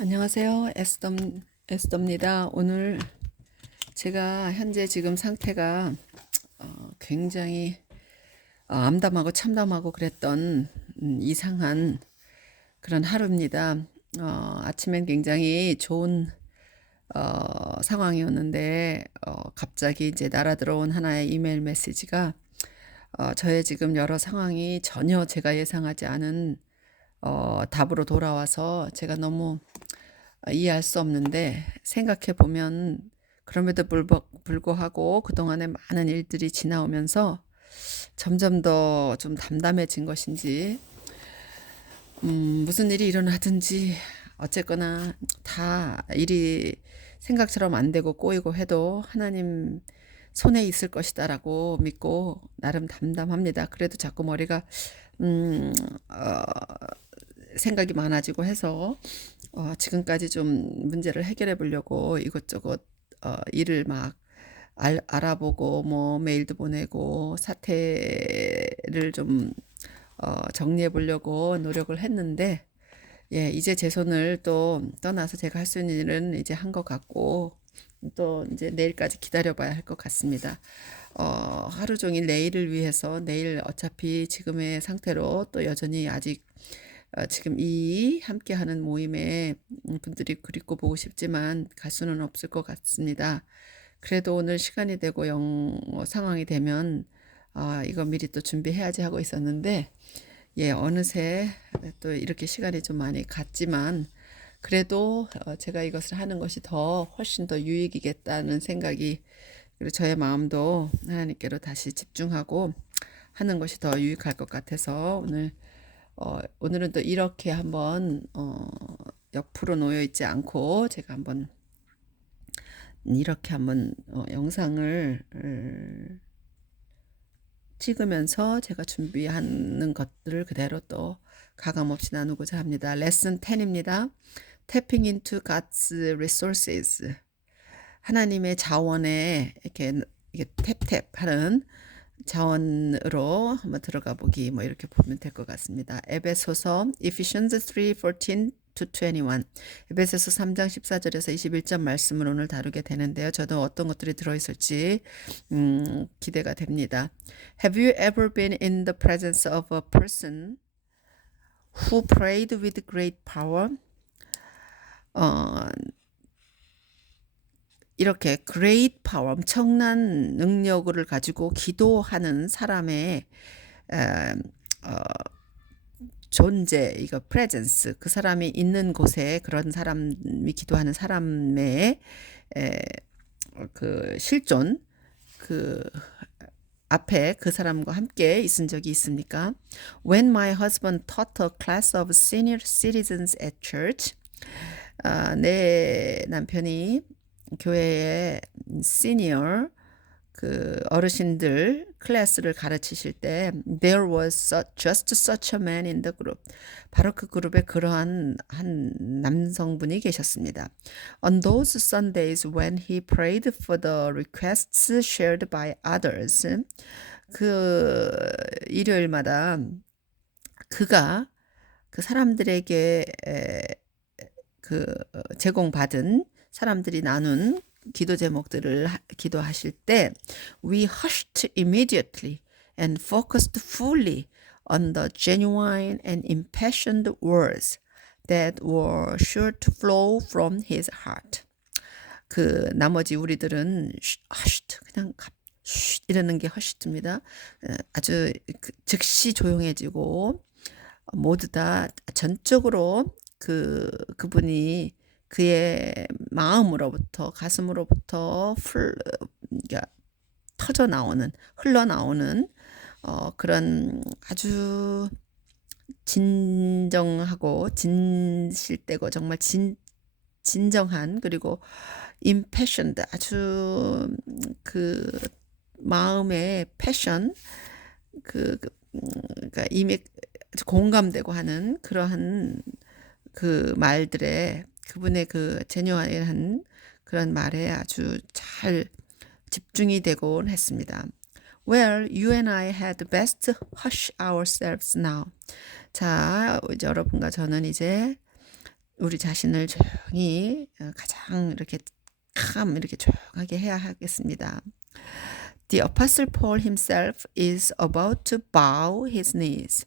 안녕하세요. 에스더입니다. 오늘 제가 현재 지금 상태가 굉장히 암담하고 참담하고 그랬던 이상한 그런 하루입니다. 아침엔 굉장히 좋은 상황이었는데 갑자기 이제 날아들어온 하나의 이메일 메시지가 저의 지금 여러 상황이 전혀 제가 예상하지 않은 답으로 돌아와서 제가 너무 이해할 수 없는데, 생각해 보면 그럼에도 불구하고 그동안에 많은 일들이 지나오면서 점점 더 좀 담담해진 것인지, 무슨 일이 일어나든지 어쨌거나 다 일이 생각처럼 안 되고 꼬이고 해도 하나님 손에 있을 것이다라고 믿고 나름 담담합니다. 그래도 자꾸 머리가 음, 어, 생각이 많아지고 해서 지금까지 좀 문제를 해결해 보려고 이것저것 일을 막 알아보고 뭐 메일도 보내고 사태를 좀 정리해 보려고 노력을 했는데, 예, 이제 제 손을 또 떠나서 제가 할 수 있는 일은 이제 한 것 같고, 또 이제 내일까지 기다려 봐야 할 것 같습니다. 하루 종일 내일을 위해서, 내일 어차피 지금의 상태로 또 여전히 아직 지금 이 함께하는 모임에 분들이 그립고 보고 싶지만 갈 수는 없을 것 같습니다. 그래도 오늘 시간이 되고 상황이 되면 이거 미리 또 준비해야지 하고 있었는데, 예, 어느새 또 이렇게 시간이 좀 많이 갔지만 그래도 제가 이것을 하는 것이 더 훨씬 더 유익이겠다는 생각이, 그리고 저의 마음도 하나님께로 다시 집중하고 하는 것이 더 유익할 것 같아서 오늘은 또 이렇게 한번 옆으로 놓여 있지 않고 제가 한번 이렇게 한번 영상을 찍으면서 제가 준비하는 것들을 그대로 또 가감없이 나누고자 합니다. 레슨 10입니다. Tapping into God's resources. 하나님의 자원에 이렇게 탭탭 하는 자원으로 한번 들어가 보기, 뭐 이렇게 보면 될 것 같습니다. 에베소서 Ephesians 3:14 to 21. 에베소서 3장 14절에서 21절 말씀을 오늘 다루게 되는데요. 저도 어떤 것들이 들어있을지 기대가 됩니다. Have you ever been in the presence of a person who prayed with great power? 이렇게 great power, 엄청난 능력을 가지고 기도하는 사람의 존재, 이거 presence, 그 사람이 있는 곳에 그런 사람이 기도하는 사람의 그 실존, 그 앞에 그 사람과 함께 있은 적이 있습니까? When my husband taught a class of senior citizens at church, 내 남편이 교회의 시니어 그 어르신들 클래스를 가르치실 때 there was just such a man in the group. 바로 그 그룹에 그러한 한 남성분이 계셨습니다. On those Sundays when he prayed for the requests shared by others, 그 일요일마다 그가 그 사람들에게 그 제공받은 사람들이 나눈 기도 제목들을 기도하실 때 we hushed immediately and focused fully on the genuine and impassioned words that were sure to flow from his heart. 그 나머지 우리들은 hushed, 그냥 이러는 게 hushed,입니다. 아주 즉시 조용해지고 모두 다 전적으로 그분이 그의 마음으로부터, 가슴으로부터 그러니까 터져 나오는, 흘러나오는 그런 아주 진정하고 진실되고 정말 진정한, 그리고 impassioned, 아주 그 마음의 패션, 그러니까 이미 공감되고 하는 그러한 그 말들에, 그분의 그 제뉴인한 그런 말에 아주 잘 집중이 되곤 했습니다. Well, you and I had best hush ourselves now. 자, 이제 여러분과 저는 이제 우리 자신을 조용히 가장 이렇게 이렇게 조용하게 해야 하겠습니다. The Apostle Paul himself is about to bow his knees.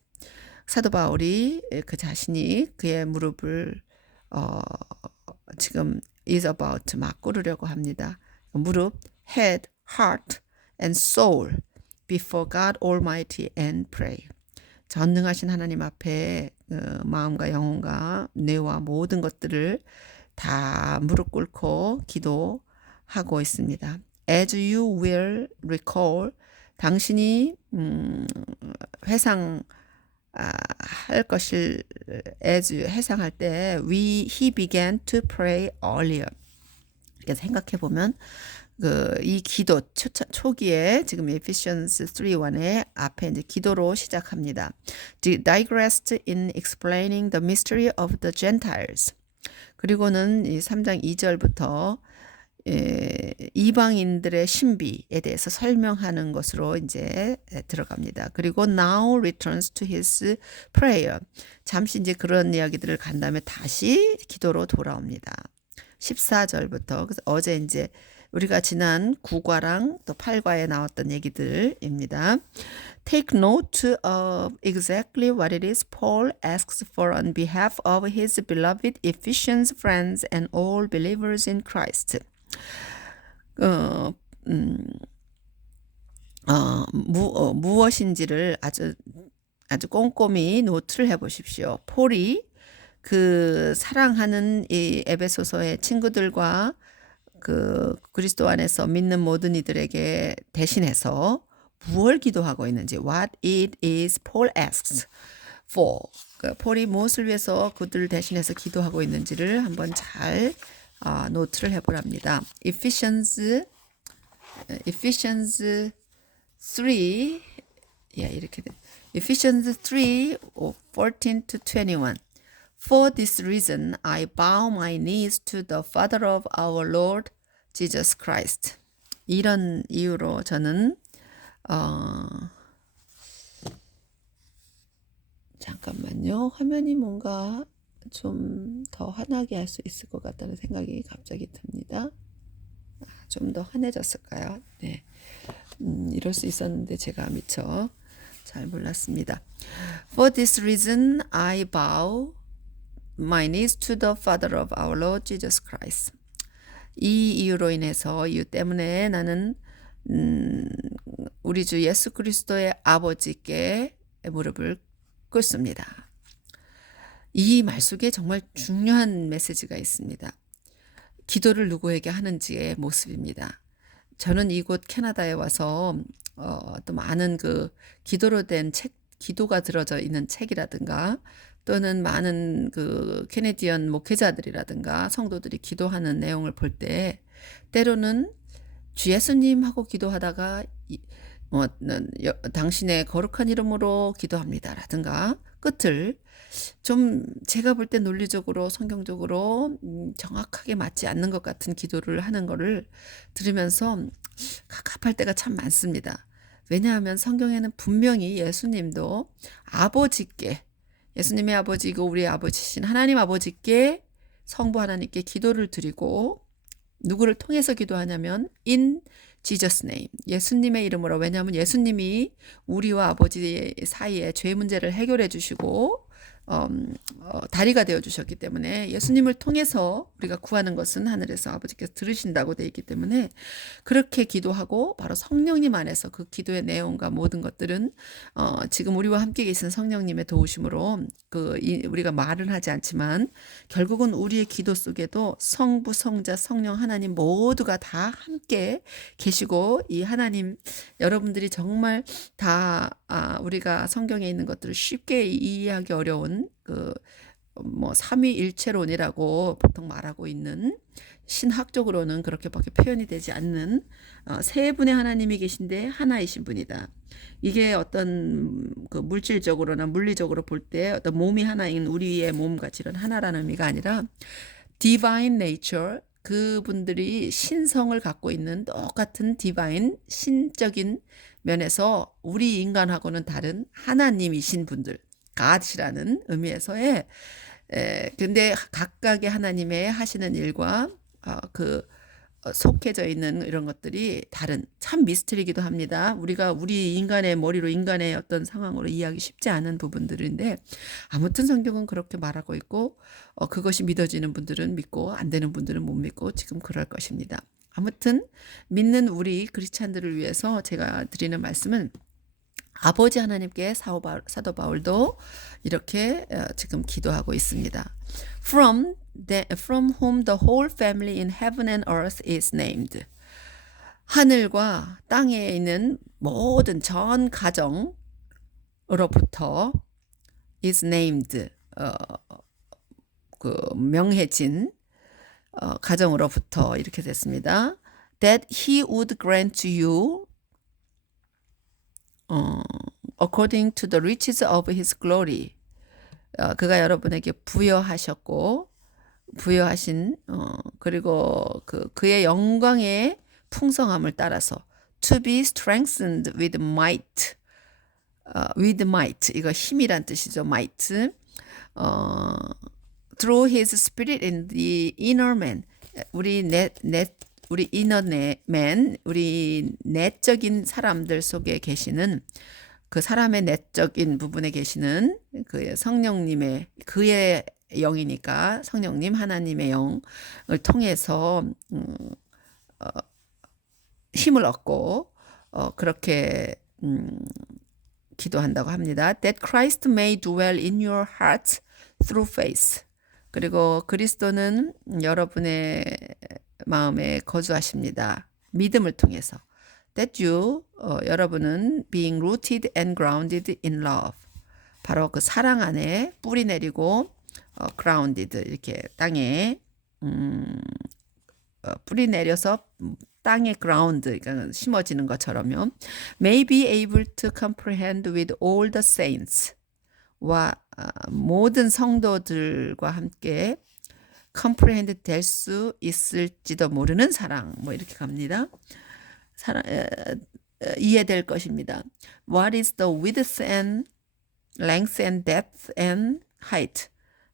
사도 바울이 그 자신이 그의 무릎을 지금 is about to 막 꿇으려고 합니다. 무릎, head, heart and soul before God Almighty and pray. 전능하신 하나님 앞에 마음과 영혼과 뇌와 모든 것들을 다 무릎 꿇고 기도하고 있습니다. As you will recall, 당신이 회상할 것을 as 회상할 때 he began to pray earlier. 이렇게 생각해 보면 이 기도 초기에 지금 Ephesians 3:1에 앞에 이제 기도로 시작합니다. Digressed in explaining the mystery of the Gentiles. 그리고는 이 3장 2절부터 이방인들의 신비에 대해서 설명하는 것으로 이제 들어갑니다. 그리고 now returns to his prayer. 잠시 이제 그런 이야기들을 간 다음에 다시 기도로 돌아옵니다. 14절부터 그래서 어제 이제 우리가 지난 9과랑 또 8과에 나왔던 얘기들입니다. Take note of exactly what it is Paul asks for on behalf of his beloved Ephesians friends and all believers in Christ. 무엇인지를 아주 꼼꼼히 노트를 해보십시오. 폴이 그 사랑하는 이 에베소서의 친구들과 그 그리스도 안에서 믿는 모든 이들에게 대신해서 무엇을 기도하고 있는지 what it is Paul asks for. 폴이 무엇을 위해서 그들을 대신해서 기도하고 있는지를 한번 잘 노트를 해보랍니다. Ephesians 3 이렇게 돼. Ephesians 3:14 to 21. For this reason, I bow my knees to the Father of our Lord Jesus Christ. 이런 이유로 저는 잠깐만요. 화면이 뭔가 좀 더 환하게 할 수 있을 것 같다는 생각이 갑자기 듭니다. 좀 더 환해졌을까요? 네, 이럴 수 있었는데 제가 미처 잘 몰랐습니다. For this reason, I bow my knees to the Father of our Lord Jesus Christ. 이 이유로 인해서 이유 때문에 나는 우리 주 예수 그리스도의 아버지께 무릎을 꿇습니다. 이 말 속에 정말 중요한 메시지가 있습니다. 기도를 누구에게 하는지의 모습입니다. 저는 이곳 캐나다에 와서 또 많은 그 기도로 된 책, 기도가 들어져 있는 책이라든가 또는 많은 그 캐네디언 목회자들이라든가 성도들이 기도하는 내용을 볼 때 때로는 주 예수님하고 기도하다가 당신의 거룩한 이름으로 기도합니다라든가 끝을 좀 제가 볼 때 논리적으로 성경적으로 정확하게 맞지 않는 것 같은 기도를 하는 거를 들으면서 갑갑할 때가 참 많습니다. 왜냐하면 성경에는 분명히 예수님도 아버지께 예수님의 아버지이고 우리의 아버지신 하나님 아버지께 성부 하나님께 기도를 드리고 누구를 통해서 기도하냐면 in Jesus name 예수님의 이름으로 왜냐하면 예수님이 우리와 아버지 사이에 죄 문제를 해결해 주시고 다리가 되어 주셨기 때문에 예수님을 통해서 우리가 구하는 것은 하늘에서 아버지께서 들으신다고 되어 있기 때문에 그렇게 기도하고 바로 성령님 안에서 그 기도의 내용과 모든 것들은 지금 우리와 함께 계신 성령님의 도우심으로 우리가 말은 하지 않지만 결국은 우리의 기도 속에도 성부, 성자, 성령 하나님 모두가 다 함께 계시고 이 하나님 여러분들이 정말 다 우리가 성경에 있는 것들을 쉽게 이해하기 어려운 삼위일체론이라고 보통 말하고 있는 신학적으로는 그렇게밖에 표현이 되지 않는 세 분의 하나님이 계신데 하나이신 분이다. 이게 어떤 그 물질적으로나 물리적으로 볼 때 어떤 몸이 하나인 우리의 몸과 이런 하나라는 의미가 아니라 divine nature 그분들이 신성을 갖고 있는 똑같은 디바인 신적인 면에서 우리 인간하고는 다른 하나님이신 분들 God이라는 의미에서의 근데 각각의 하나님의 하시는 일과 속해져 있는 이런 것들이 다른 참 미스터리이기도 합니다. 우리가 우리 인간의 머리로 인간의 어떤 상황으로 이해하기 쉽지 않은 부분들인데 아무튼 성경은 그렇게 말하고 있고 그것이 믿어지는 분들은 믿고 안 되는 분들은 못 믿고 지금 그럴 것입니다. 아무튼 믿는 우리 크리스찬들을 위해서 제가 드리는 말씀은 아버지 하나님께 사도 바울도 이렇게 지금 기도하고 있습니다. From whom the whole family in heaven and earth is named. 하늘과 땅에 있는 모든 전 가정으로부터 is named 명해진 가정으로부터 이렇게 됐습니다. That he would grant to you according to the riches of his glory. 그가 여러분에게 부여하신 그리고 그의 영광의 풍성함을 따라서 to be strengthened with might. 이거 힘이란 뜻이죠. might. through his spirit in the inner man. 우리 inner man, 우리 내적인 사람들 속에 계시는 그 사람의 내적인 부분에 계시는 그 성령님의 그의 영이니까 성령님 하나님의 영을 통해서 힘을 얻고 그렇게 기도한다고 합니다. That Christ may dwell in your hearts through faith. 그리고 그리스도는 여러분의 마음에 거주하십니다. 믿음을 통해서. That you, 여러분은 being rooted and grounded in love. 바로 그 사랑 안에 뿌리 내리고 grounded 이렇게 땅에 뿌리 내려서 땅에 ground 그러니까 심어지는 것처럼요. May be able to comprehend with all the saints. 와 모든 성도들과 함께 comprehend 될 수 있을지도 모르는 사랑 뭐 이렇게 갑니다. 이해될 것입니다. What is the width and length and depth and height?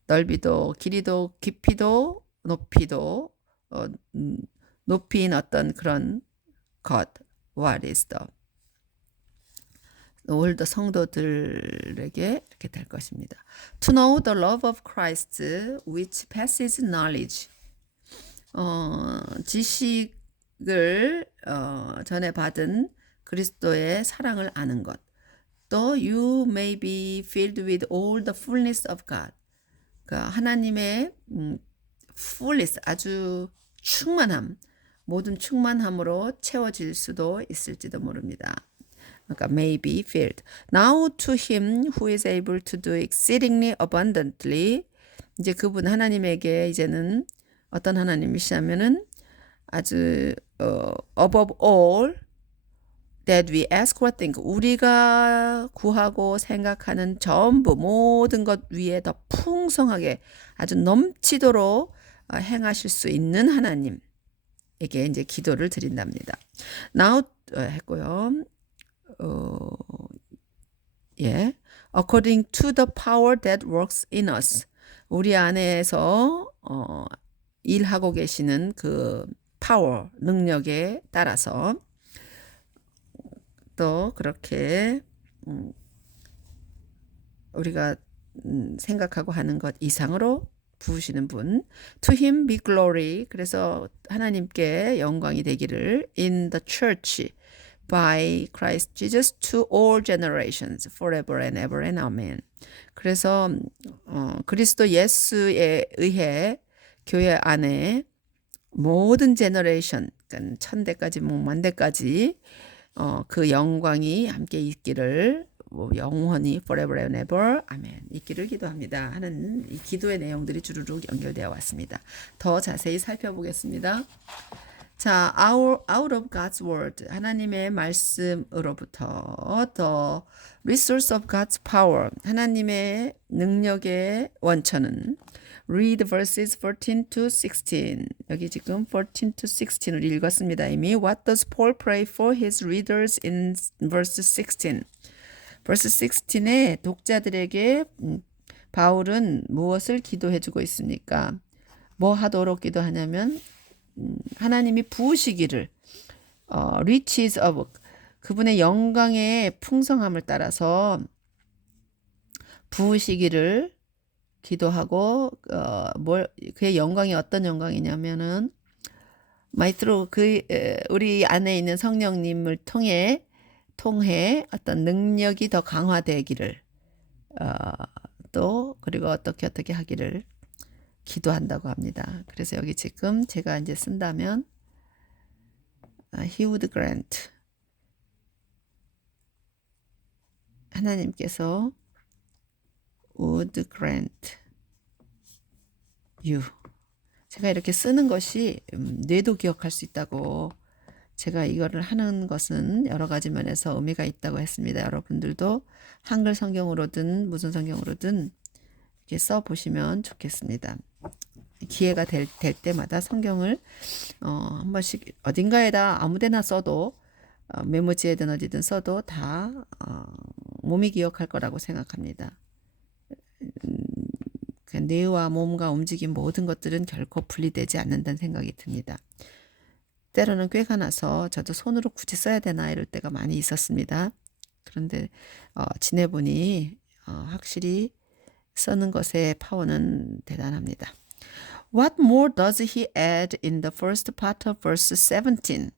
넓이도 길이도 깊이도 높이도 높이인 어떤 그런 것. What is the all the 성도들에게 이렇게 될 것입니다. To know the love of Christ which passes knowledge. 지식을 전에 받은 그리스도의 사랑을 아는 것. 또 you may be filled with all the fullness of God. 그러니까 하나님의 fullness 아주 충만함, 모든 충만함으로 채워질 수도 있을지도 모릅니다. 그러니까 may be filled. Now to him who is able to do exceedingly abundantly. 이제 그분 하나님에게 이제는 어떤 하나님이시냐면은 아주 above all that we ask or think. 우리가 구하고 생각하는 전부 모든 것 위에 더 풍성하게 아주 넘치도록 행하실 수 있는 하나님에게 이제 기도를 드린답니다. Now 했고요. According to the power that works in us. 우리 안에서 일하고 계시는 그 파워, 능력에 따라서 또 그렇게 우리가 생각하고 하는 것 이상으로 부으시는 분. To him be glory. 그래서 하나님께 영광이 되기를 in the church by Christ Jesus to all generations forever and ever and amen. 그래서 그리스도 예수에 의해 교회 안에 모든 제너레이션, 그러니까 천대까지 만대까지 그 영광이 함께 있기를 영원히 forever and ever 아멘 있기를 기도합니다 하는 이 기도의 내용들이 주르륵 연결되어 왔습니다. 더 자세히 살펴보겠습니다. 자, out of God's word, 하나님의 말씀으로부터 the resource of God's power, 하나님의 능력의 원천은 read verses 14 to 16. 여기 지금 14 to 16을 읽었습니다. 이미 What does Paul pray for his readers in verse 16? verse 16에 독자들에게 바울은 무엇을 기도해 주고 있습니까? 뭐 하도록 기도하냐면 하나님이 부으시기를 riches of 그분의 영광의 풍성함을 따라서 부으시기를 기도하고 그의 영광이 어떤 영광이냐면은 마이트로 우리 안에 있는 성령님을 통해 어떤 능력이 더 강화되기를 어, 또 그리고 어떻게 하기를 기도한다고 합니다. 그래서 여기 지금 제가 이제 쓴다면 He would grant 하나님께서 would grant you 제가 이렇게 쓰는 것이 뇌도 기억할 수 있다고 제가 이거를 하는 것은 여러 가지 면에서 의미가 있다고 했습니다. 여러분들도 한글 성경으로든 무슨 성경으로든 이렇게 써보시면 좋겠습니다. 기회가 될 때마다 성경을 한 번씩 어딘가에다 아무데나 써도 메모지에든 어디든 써도 다 몸이 기억할 거라고 생각합니다. 그 뇌와 몸과 움직임 모든 것들은 결코 분리되지 않는다는 생각이 듭니다. 때로는 꾀가 나서 저도 손으로 굳이 써야 되나 이럴 때가 많이 있었습니다. 그런데 지내보니 확실히 쓰는 것의 파워는 대단합니다. What more does he add in the first part of verse 17?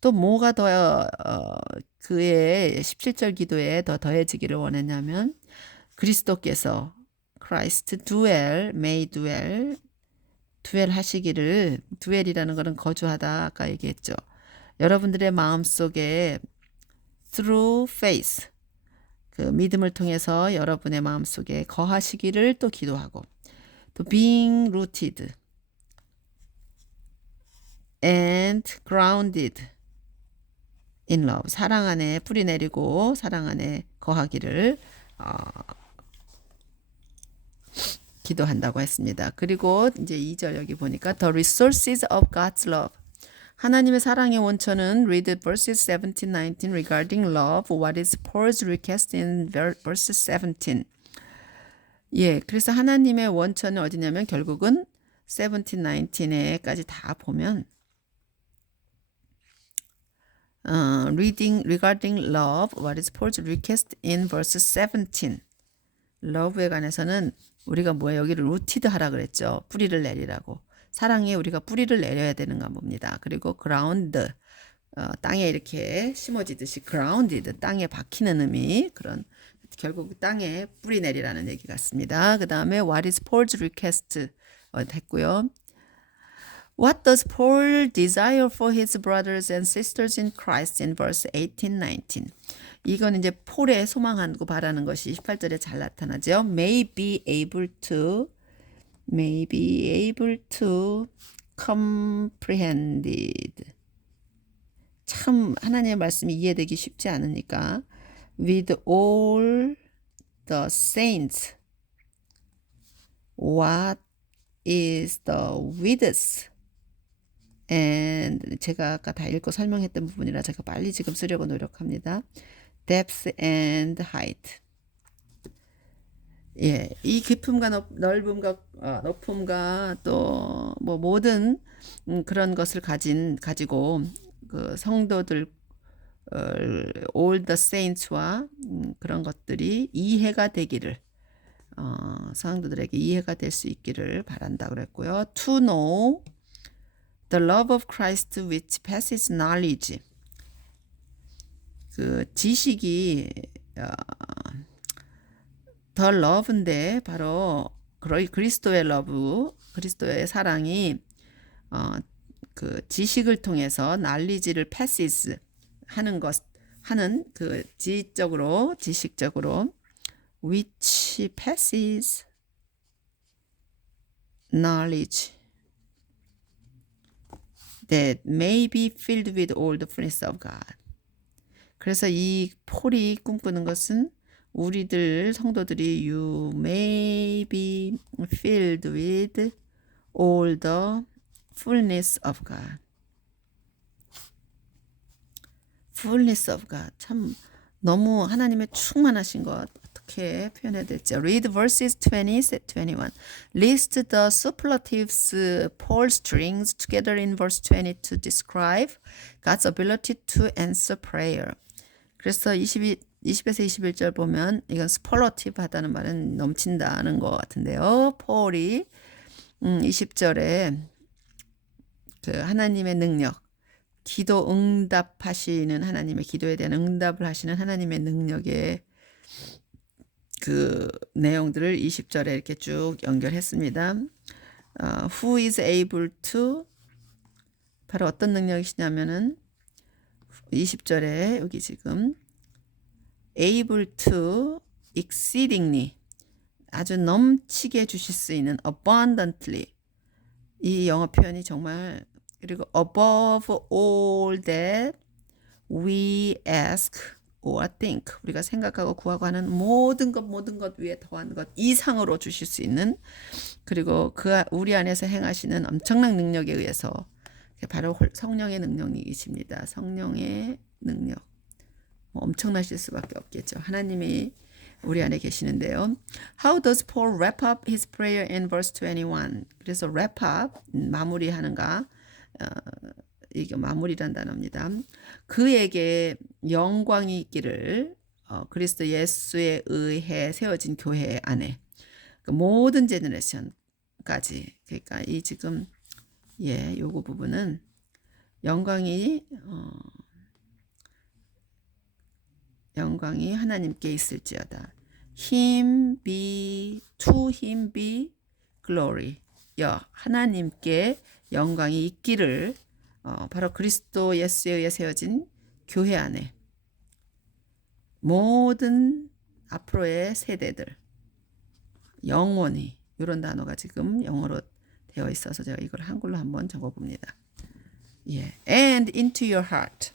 또 뭐가 더 그의 17절 기도에 더 더해지기를 원했냐면 그리스도께서 Christ may dwell 하시기를 dwell이라는 것은 거주하다 아까 얘기했죠. 여러분들의 마음속에 through faith 그 믿음을 통해서 여러분의 마음속에 거하시기를 또 기도하고 또 being rooted and grounded in love 사랑 안에 뿌리 내리고 사랑 안에 거하기를 기도한다고 했습니다. 그리고 이제 2절 여기 보니까 the resources of God's love 하나님의 사랑의 원천은 read verses 17, 19 regarding love what is Paul's request in verse 17 예, 그래서 하나님의 원천은 어디냐면 결국은 17, 19에까지 다 보면 reading regarding love what is Paul's request in verse 17 love에 관해서는 우리가 뭐야 여기를 rooted 하라 그랬죠. 뿌리를 내리라고. 사랑에 우리가 뿌리를 내려야 되는가 봅니다. 그리고 ground 땅에 이렇게 심어지듯이 grounded 땅에 박히는 의미 그런 결국 땅에 뿌리 내리라는 얘기 같습니다. 그 다음에 what is Paul's request 됐고요. What does Paul desire for his brothers and sisters in Christ in verse 18, 19? 이건 이제 폴의 소망하고 바라는 것이 18절에 잘 나타나죠. May be able to comprehended. 참 하나님의 말씀이 이해되기 쉽지 않으니까 with all the saints what is the width and 제가 아까 다 읽고 설명했던 부분이라 제가 빨리 지금 쓰려고 노력합니다. depth and height. 예, 이 깊음과 넓음과 높음과 또 뭐 모든 그런 것을 가지고 그 성도들 all the saints와 그런 것들이 이해가 되기를 성도들에게 이해가 될 수 있기를 바란다 그랬고요. To know the love of Christ which passes knowledge. 그 지식이 더 love인데 바로 그리스도의 love, 그리스도의 사랑이 그 지식을 통해서 knowledge를 passes 하는 그 지식적으로 which passes knowledge that may be filled with all the fullness of God. 그래서 이 폴이 꿈꾸는 것은 우리들 성도들이 you may be filled with all the fullness of God. fullness of God. 참 너무 하나님의 충만하신 것 어떻게 표현해야 될지. Read verses 20, 21. List the superlatives Paul strings together in verse 20 to describe God's ability to answer prayer. 그래서 20에서 21절 보면 이건 superlative 하다는 말은 넘친다는 것 같은데요. 폴이 20절에 그 하나님의 능력, 기도 응답하시는 하나님의 기도에 대한 응답을 하시는 하나님의 능력의 그 내용들을 20절에 이렇게 쭉 연결했습니다. Who is able to 바로 어떤 능력이시냐면은 20절에 여기 지금 able to exceedingly 아주 넘치게 주실 수 있는 abundantly 이 영어 표현이 정말 그리고 above all that we ask or think 우리가 생각하고 구하고 하는 모든 것 위에 더한 것 이상으로 주실 수 있는 그리고 그 우리 안에서 행하시는 엄청난 능력에 의해서 바로 성령의 능력이십니다. 성령의 능력 엄청나실 수밖에 없겠죠. 하나님이 우리 안에 계시는데요. How does Paul wrap up his prayer in verse 21? 그래서 wrap up 마무리하는가 이게 마무리란 단어입니다. 그에게 영광이 있기를 그리스도 예수에 의해 세워진 교회 안에 그 모든 제너레이션까지 그러니까 이 지금 요거 부분은 영광이 하나님께 있을지어다. Him be to him be glory. 하나님께 영광이 있기를 바로 그리스도 예수에 의해 세워진 교회 안에 모든 앞으로의 세대들 영원히 이런 단어가 지금 영어로 되어 있어서 제가 이걸 한글로 한번 적어봅니다. And into your heart.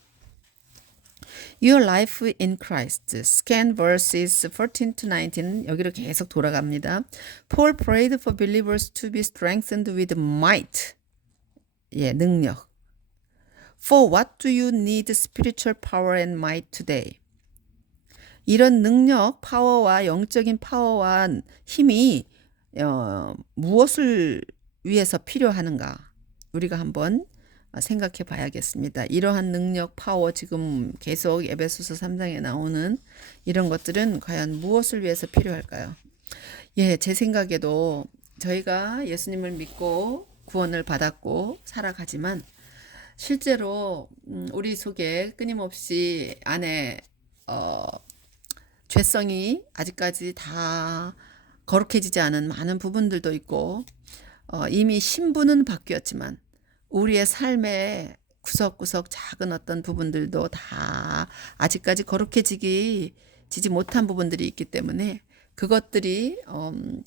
Your life in Christ. Scan verses 14 to 19. 여기로 계속 돌아갑니다. Paul prayed for believers to be strengthened with might. 능력. For what do you need spiritual power and might today? 이런 능력, 파워와 영적인 파워와 힘이 무엇을 위해서 필요하는가? 우리가 한번 생각해 봐야겠습니다. 이러한 능력, 파워 지금 계속 에베소서 3장에 나오는 이런 것들은 과연 무엇을 위해서 필요할까요? 제 생각에도 저희가 예수님을 믿고 구원을 받았고 살아가지만 실제로 우리 속에 끊임없이 안에 죄성이 아직까지 다 거룩해지지 않은 많은 부분들도 있고 이미 신분은 바뀌었지만 우리의 삶의 구석구석 작은 어떤 부분들도 다 아직까지 거룩해지지 못한 부분들이 있기 때문에 그것들이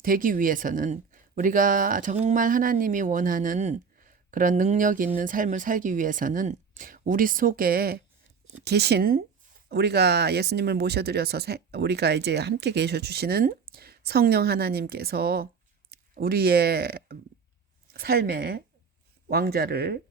되기 위해서는 우리가 정말 하나님이 원하는 그런 능력 있는 삶을 살기 위해서는 우리 속에 계신 우리가 예수님을 모셔드려서 우리가 이제 함께 계셔 주시는 성령 하나님께서 우리의 삶의 왕자를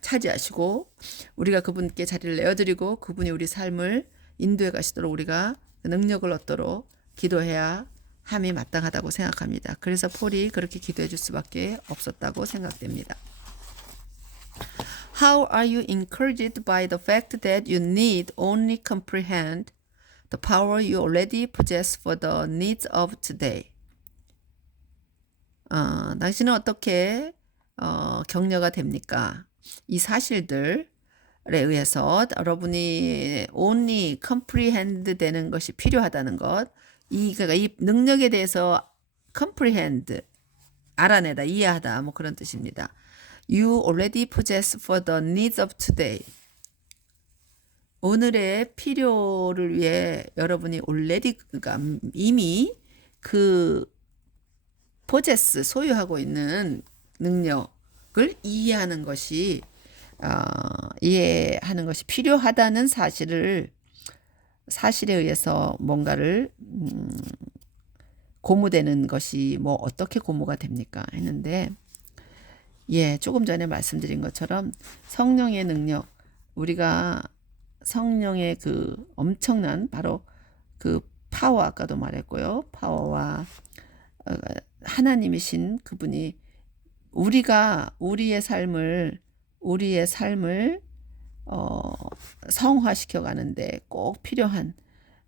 차지하시고 우리가 그분께 자리를 내어드리고 그분이 우리 삶을 인도해 가시도록 우리가 능력을 얻도록 기도해야 함이 마땅하다고 생각합니다. 그래서 폴이 그렇게 기도해 줄 수밖에 없었다고 생각됩니다. How are you encouraged by the fact that you need only comprehend the power you already possess for the needs of today? 당신은 어떻게 격려가 됩니까? 이 사실들에 의해서 여러분이 only comprehend 되는 것이 필요하다는 것, 그러니까 이 능력에 대해서 comprehend, 알아내다, 이해하다, 뭐 그런 뜻입니다. You already possess for the needs of today. 오늘의 필요를 위해 여러분이 already, 그러니까 이미 그 possess, 소유하고 있는 능력을 이해하는 것이 필요하다는 사실에 의해서 뭔가를 고무되는 것이 뭐 어떻게 고무가 됩니까? 했는데 조금 전에 말씀드린 것처럼 성령의 능력 우리가 성령의 그 엄청난 바로 그 파워 아까도 말했고요. 파워와 어, 하나님이신 그분이 우리가 우리의 삶을 어, 성화시켜 가는데 꼭 필요한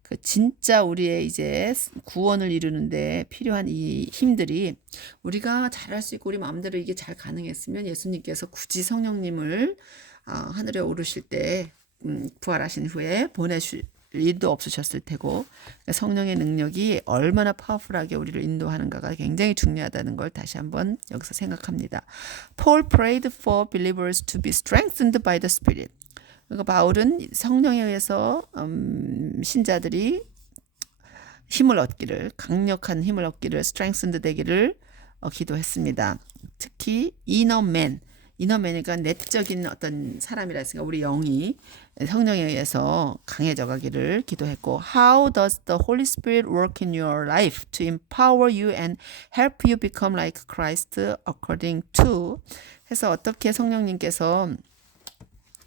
그 진짜 우리의 이제 구원을 이루는데 필요한 이 힘들이 우리가 잘할 수 있고 우리 마음대로 이게 잘 가능했으면 예수님께서 굳이 성령님을 하늘에 오르실 때 부활하신 후에 보내실 일도 없으셨을 테고 성령의 능력이 얼마나 파워풀하게 우리를 인도하는가가 굉장히 중요하다는 걸 다시 한번 여기서 생각합니다. Paul prayed for believers to be strengthened by the Spirit. 그러니까 바울은 성령에 의해서 신자들이 힘을 얻기를 강력한 힘을 얻기를 strengthened 되기를 기도했습니다. 특히 이너맨이니까 내적인 어떤 사람이라 했으니까 우리 영이 성령에 의해서 강해져 가기를 기도했고 How does the Holy Spirit work in your life to empower you and help you become like Christ according to 해서 어떻게 성령님께서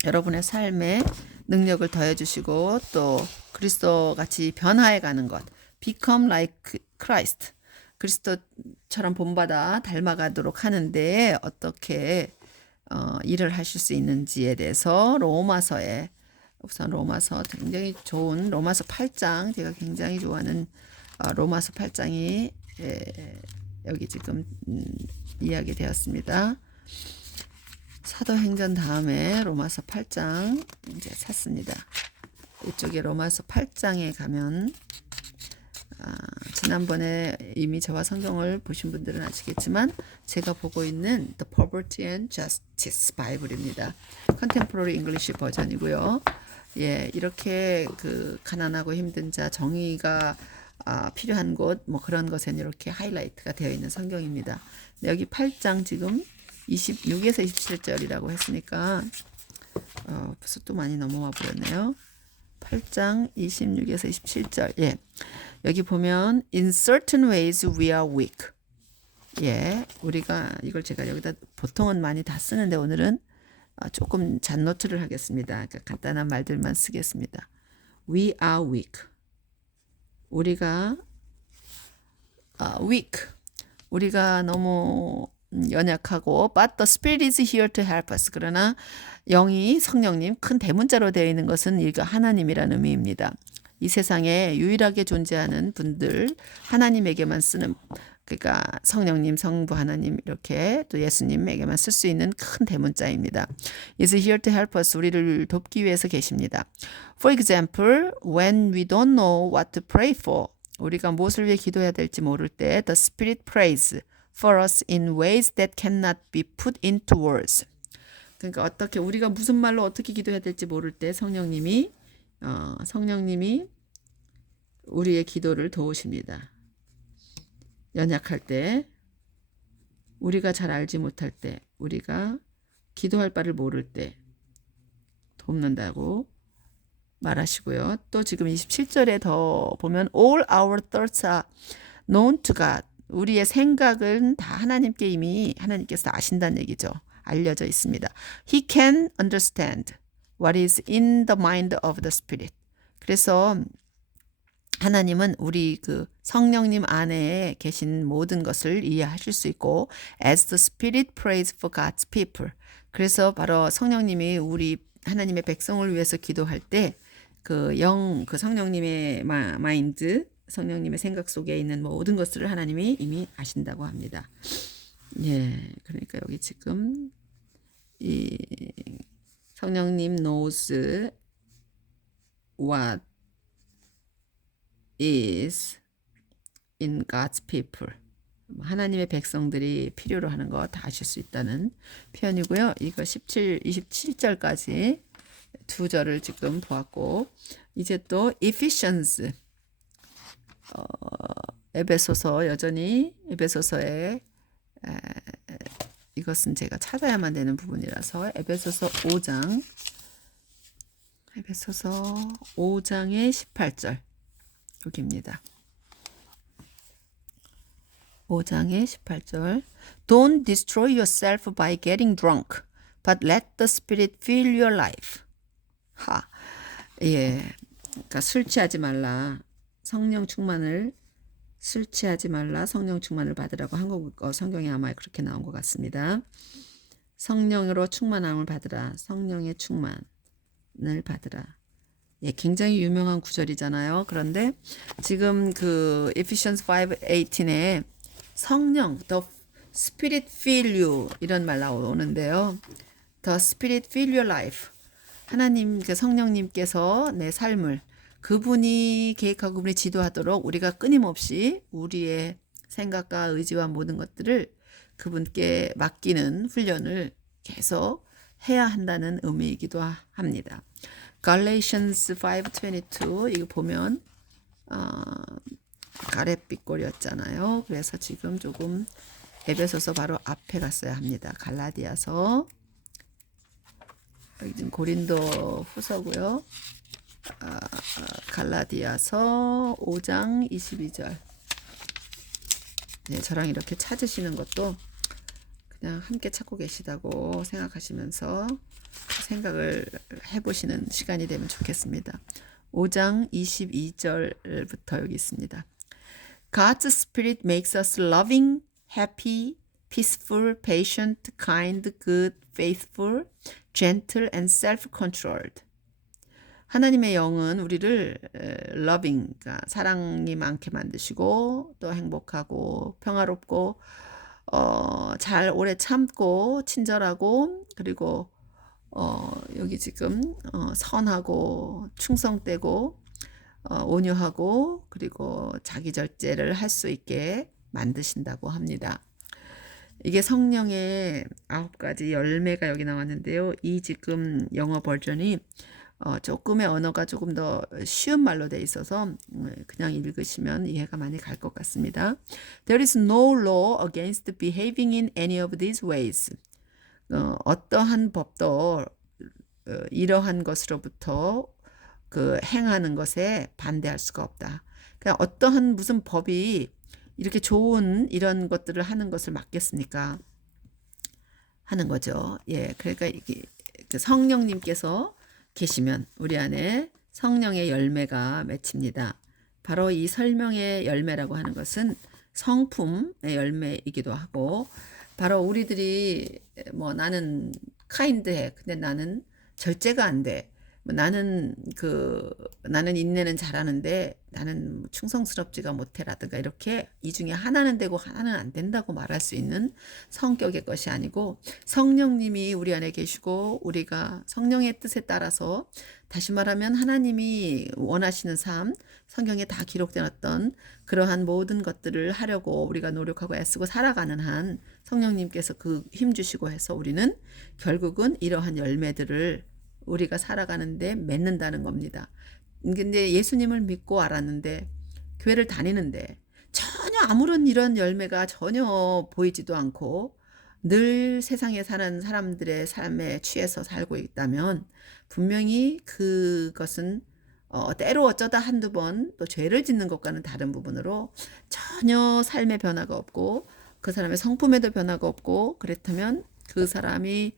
여러분의 삶에 능력을 더해주시고 또 그리스도 같이 변화해 가는 것 become like Christ 그리스도처럼 본받아 닮아가도록 하는데 어떻게 일을 하실 수 있는지에 대해서 우선 로마서 굉장히 좋은 로마서 8장 제가 굉장히 좋아하는 로마서 8장이 여기 지금 이야기되었습니다. 사도행전 다음에 로마서 8장 이제 찾습니다. 이쪽에 로마서 8장에 가면 지난번에 이미 저와 성경을 보신 분들은 아시겠지만 제가 보고 있는 The Poverty and Justice 바이블입니다. 컨템포러리 잉글리시 버전이고요. 예, 이렇게 그 가난하고 힘든 자 정의가 필요한 곳 뭐 그런 것엔 이렇게 하이라이트가 되어 있는 성경입니다. 여기 8장 지금 26에서 27절이라고 했으니까 벌써 또 많이 넘어와 버렸네요. 8장 26에서 27절. 예. 여기 보면 in certain ways we are weak. 예. 우리가 이걸 제가 여기다 보통은 많이 다 쓰는데 오늘은 조금 잔노트를 하겠습니다. 그러니까 간단한 말들만 쓰겠습니다. We are weak. 우리가 weak. 우리가 너무 연약하고 but the Spirit is here to help us. 그러나 영이 성령님 큰 대문자로 되어 있는 것은 이거 하나님이라는 의미입니다. 이 세상에 유일하게 존재하는 분들 하나님에게만 쓰는 그러니까 성령님, 성부 하나님 이렇게 또 예수님에게만 쓸 수 있는 큰 대문자입니다. is here to help us. 우리를 돕기 위해서 계십니다. For example, when we don't know what to pray for. 우리가 무엇을 위해 기도해야 될지 모를 때 the Spirit prays for us in ways that cannot be put into words. 그러니까 어떻게 우리가 무슨 말로 어떻게 기도해야 될지 모를 때 성령님이 우리의 기도를 도우십니다. 연약할 때, 우리가 잘 알지 못할 때, 우리가 기도할 바를 모를 때 돕는다고 말하시고요. 또 지금 27절에 더 보면 all our thoughts are known to God. 우리의 생각은 다 하나님께서 아신다는 얘기죠. 알려져 있습니다. He can understand what is in the mind of the Spirit. 그래서 하나님은 우리 그 성령님 안에 계신 모든 것을 이해하실 수 있고 as the Spirit prays for God's people. 그래서 바로 성령님이 우리 하나님의 백성을 위해서 기도할 때 그 성령님의 마인드 성령님의 생각 속에 있는 모든 것들을 하나님이 이미 아신다고 합니다. 예, 그러니까 여기 지금 이 성령님 knows what is in God's people. 하나님의 백성들이 필요로 하는 거 다 아실 수 있다는 표현이고요. 이거 27절까지 두 절을 지금 보았고 이제 또 Ephesians 에베소서 여전히 에베소서에 이것은 제가 찾아야만 되는 부분이라서 에베소서 5장의 18절 여기입니다. 5장의 18절 Don't destroy yourself by getting drunk, but let the Spirit fill your life. 예, 그러니까 술 취하지 말라. 성령 충만을 술 취하지 말라 성령 충만을 받으라고 한국어 성경에 아마 그렇게 나온 것 같습니다. 성령으로 충만함을 받으라. 성령의 충만을 받으라. 예, 굉장히 유명한 구절이잖아요. 그런데 지금 그 Ephesians 5:18에 성령, the Spirit fill you 이런 말 나오는데요. The Spirit fill your life. 하나님, 그 성령님께서 내 삶을 그분이 계획하고 그분이 지도하도록 우리가 끊임없이 우리의 생각과 의지와 모든 것들을 그분께 맡기는 훈련을 계속 해야 한다는 의미이기도 합니다. Galatians 5:22 이거 보면 가렛빛골이었잖아요. 그래서 지금 조금 에베소서 바로 앞에 갔어야 합니다. 갈라디아서 여기 지금 고린도 후서고요. 갈라디아서 5장 22절. 네, 저랑 이렇게 찾으시는 것도 그냥 함께 찾고 계시다고 생각하시면서 생각을 해보시는 시간이 되면 좋겠습니다. 5장 22절부터 여기 있습니다. God's Spirit makes us loving, happy, peaceful, patient, kind, good, faithful, gentle, and self-controlled. 하나님의 영은 우리를 loving, 그러니까 사랑이 많게 만드시고 또 행복하고 평화롭고 잘 오래 참고 친절하고 그리고 여기 지금 선하고 충성되고 온유하고 그리고 자기 절제를 할 수 있게 만드신다고 합니다. 이게 성령의 9가지 열매가 여기 나왔는데요. 이 지금 영어 버전이 조금의 언어가 조금 더 쉬운 말로 돼 있어서 그냥 읽으시면 이해가 많이 갈 것 같습니다. There is no law against behaving in any of these ways. 어떠한 법도 이러한 것으로부터 그 행하는 것에 반대할 수가 없다. 그냥 어떠한 무슨 법이 이렇게 좋은 이런 것들을 하는 것을 막겠습니까? 하는 거죠. 예, 그러니까 이게 성령님께서 계시면 우리 안에 성령의 열매가 맺힙니다. 바로 이 설명의 열매라고 하는 것은 성품의 열매이기도 하고 바로 우리들이 뭐 나는 카인드해. 근데 나는 절제가 안 돼. 나는 인내는 잘하는데 나는 충성스럽지가 못해라든가 이렇게 이 중에 하나는 되고 하나는 안 된다고 말할 수 있는 성격의 것이 아니고 성령님이 우리 안에 계시고 우리가 성령의 뜻에 따라서 다시 말하면 하나님이 원하시는 삶, 성경에 다 기록된 어떤 그러한 모든 것들을 하려고 우리가 노력하고 애쓰고 살아가는 한 성령님께서 그 힘 주시고 해서 우리는 결국은 이러한 열매들을 우리가 살아가는데 맺는다는 겁니다. 근데 예수님을 믿고 알았는데 교회를 다니는데 전혀 아무런 이런 열매가 전혀 보이지도 않고 늘 세상에 사는 사람들의 삶에 취해서 살고 있다면 분명히 그것은 때로 어쩌다 한두 번 또 죄를 짓는 것과는 다른 부분으로 전혀 삶의 변화가 없고 그 사람의 성품에도 변화가 없고 그렇다면 그 사람이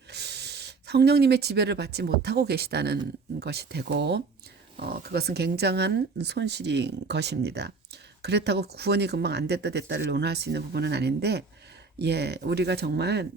성령님의 지배를 받지 못하고 계시다는 것이 되고 그것은 굉장한 손실인 것입니다. 그렇다고 구원이 금방 안 됐다를 논할 수 있는 부분은 아닌데 예, 우리가 정말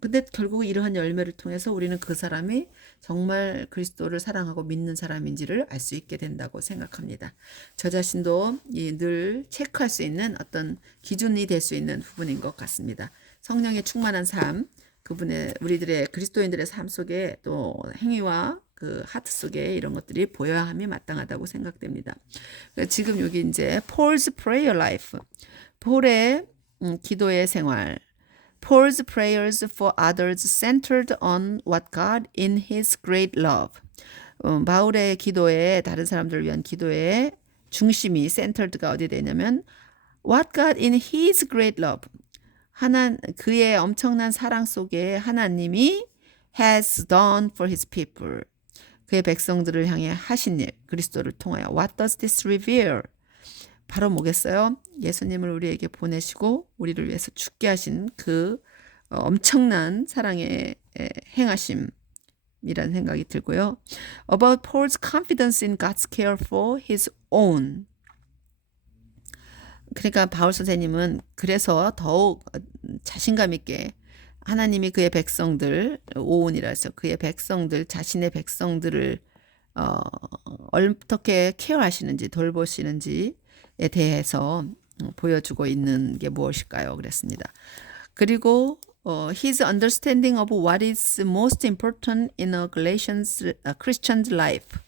근데 결국 이러한 열매를 통해서 우리는 그 사람이 정말 그리스도를 사랑하고 믿는 사람인지를 알 수 있게 된다고 생각합니다. 저 자신도 늘 체크할 수 있는 어떤 기준이 될 수 있는 부분인 것 같습니다. 성령의 충만한 삶, 그분의 우리들의 그리스도인들의 삶 속에 또 행위와 그 하트 속에 이런 것들이 보여야 함이 마땅하다고 생각됩니다. 지금 여기 이제 Paul's prayer life, 폴의 기도의 생활, Paul's prayers for others centered on what God in His great love. 바울의 기도에 다른 사람들을 위한 기도의 중심이 centered가 어디 되냐면 what God in His great love. 그의 엄청난 사랑 속에 하나님이 has done for his people. 그의 백성들을 향해 하신 일, 그리스도를 통하여. What does this reveal? 바로 뭐겠어요? 예수님을 우리에게 보내시고 우리를 위해서 죽게 하신 그 엄청난 사랑의 행하심이라는 생각이 들고요. About Paul's confidence in God's care for his own. 그러니까 바울 선생님은 그래서 더욱 자신감 있게 하나님이 그의 백성들 오온이라 해서 그의 백성들 자신의 백성들을 어, 어떻게 케어하시는지 돌보시는지에 대해서 보여주고 있는 게 무엇일까요? 그랬습니다. 그리고 his understanding of what is most important in a Christian's life.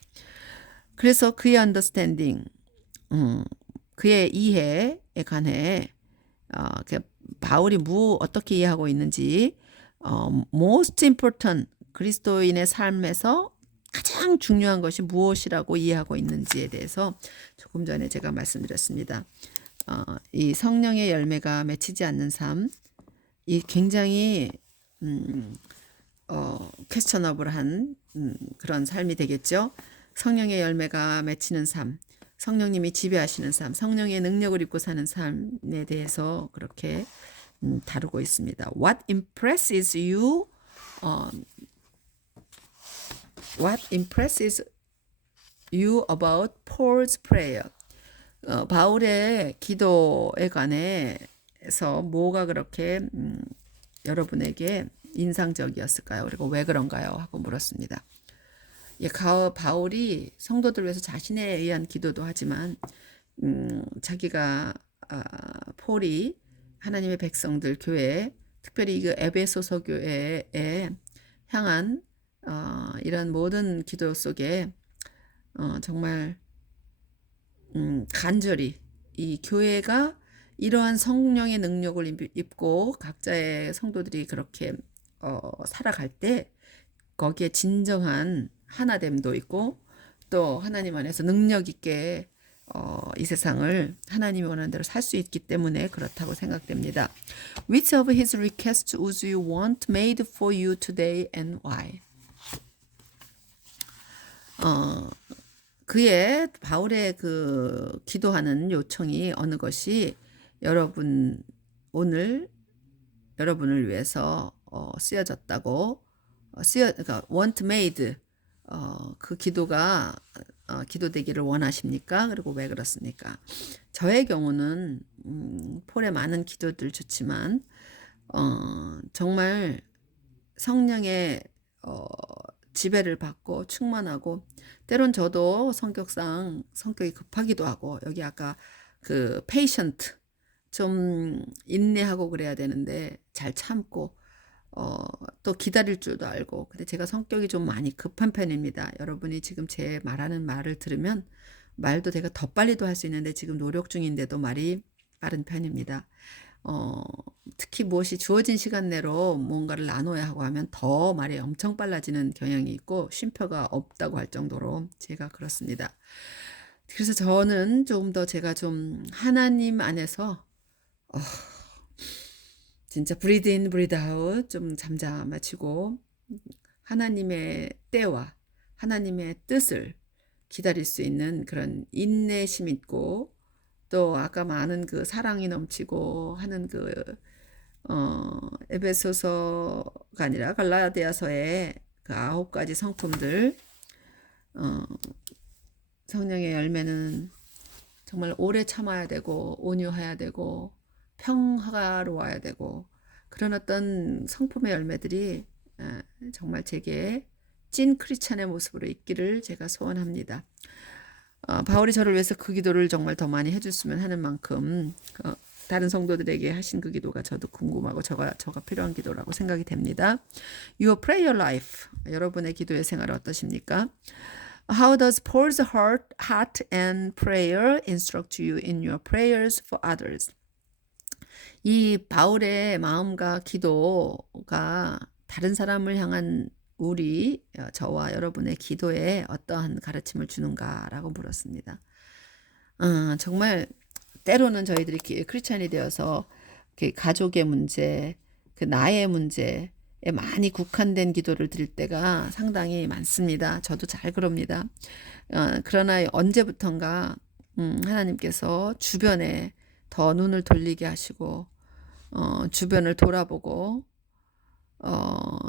그래서 그의 understanding, 그의 이해에 관해 그 바울이 어떻게 이해하고 있는지 most important 그리스도인의 삶에서 가장 중요한 것이 무엇이라고 이해하고 있는지에 대해서 조금 전에 제가 말씀드렸습니다. 이 성령의 열매가 맺히지 않는 삶, 이 굉장히 퀘스처너블한 그런 삶이 되겠죠. 성령의 열매가 맺히는 삶, 성령님이 지배하시는 삶, 성령의 능력을 입고 사는 삶에 대해서 그렇게 다루고 있습니다. What impresses you? What impresses you about Paul's prayer? 바울의 기도에 관해서 뭐가 그렇게 여러분에게 인상적이었을까요? 그리고 왜 그런가요? 하고 물었습니다. 예, 바울이 성도들 위해서 자신에 의한 기도도 하지만 자기가 폴이 하나님의 백성들 교회, 특별히 그 에베소서 교회에 향한 이런 모든 기도 속에 정말 간절히 이 교회가 이러한 성령의 능력을 입고 각자의 성도들이 그렇게 살아갈 때 거기에 진정한 하나됨도 있고 또 하나님 안에서 능력 있게 이 세상을 하나님이 원하는 대로 살 수 있기 때문에 그렇다고 생각됩니다. Which of his requests would you want made for you today and why? 그의 바울의 그 기도하는 요청이 어느 것이 오늘 여러분을 위해서 쓰여졌다고 그러니까 want made 그 기도가 기도되기를 원하십니까? 그리고 왜 그렇습니까? 저의 경우는 폴의 많은 기도들 좋지만 정말 성령의 지배를 받고 충만하고 때론 저도 성격상 성격이 급하기도 하고 여기 아까 그 patient 좀 인내하고 그래야 되는데 잘 참고 또 기다릴 줄도 알고 근데 제가 성격이 좀 많이 급한 편입니다. 여러분이 지금 제 말하는 말을 들으면 말도 제가 더 빨리도 할 수 있는데 지금 노력 중인데도 말이 빠른 편입니다. 특히 무엇이 주어진 시간 내로 뭔가를 나눠야 하고 하면 더 말이 엄청 빨라지는 경향이 있고 쉼표가 없다고 할 정도로 제가 그렇습니다. 그래서 저는 조금 더 제가 좀 하나님 안에서 진짜 breathe in, breathe out 좀 잠잠해지고 하나님의 때와 하나님의 뜻을 기다릴 수 있는 그런 인내심 있고 또 아까 많은 그 사랑이 넘치고 하는 그 에베소서가 아니라 갈라디아서의 그 9가지 성품들 성령의 열매는 정말 오래 참아야 되고 온유해야 되고 평화로워야 되고 그런 어떤 성품의 열매들이 정말 제게 찐 크리스찬의 모습으로 있기를 제가 소원합니다. 바울이 저를 위해서 그 기도를 정말 더 많이 해줬으면 하는 만큼 다른 성도들에게 하신 그 기도가 저도 궁금하고 저가 필요한 기도라고 생각이 됩니다. Your prayer life, 여러분의 기도의 생활 어떠십니까? How does Paul's heart and prayer instruct you in your prayers for others? 이 바울의 마음과 기도가 다른 사람을 향한 저와 여러분의 기도에 어떠한 가르침을 주는가라고 물었습니다. 정말 때로는 저희들이 크리스찬이 되어서 가족의 문제, 그 나의 문제에 많이 국한된 기도를 드릴 때가 상당히 많습니다. 저도 잘 그럽니다. 그러나 언제부턴가 하나님께서 주변에 더 눈을 돌리게 하시고 주변을 돌아보고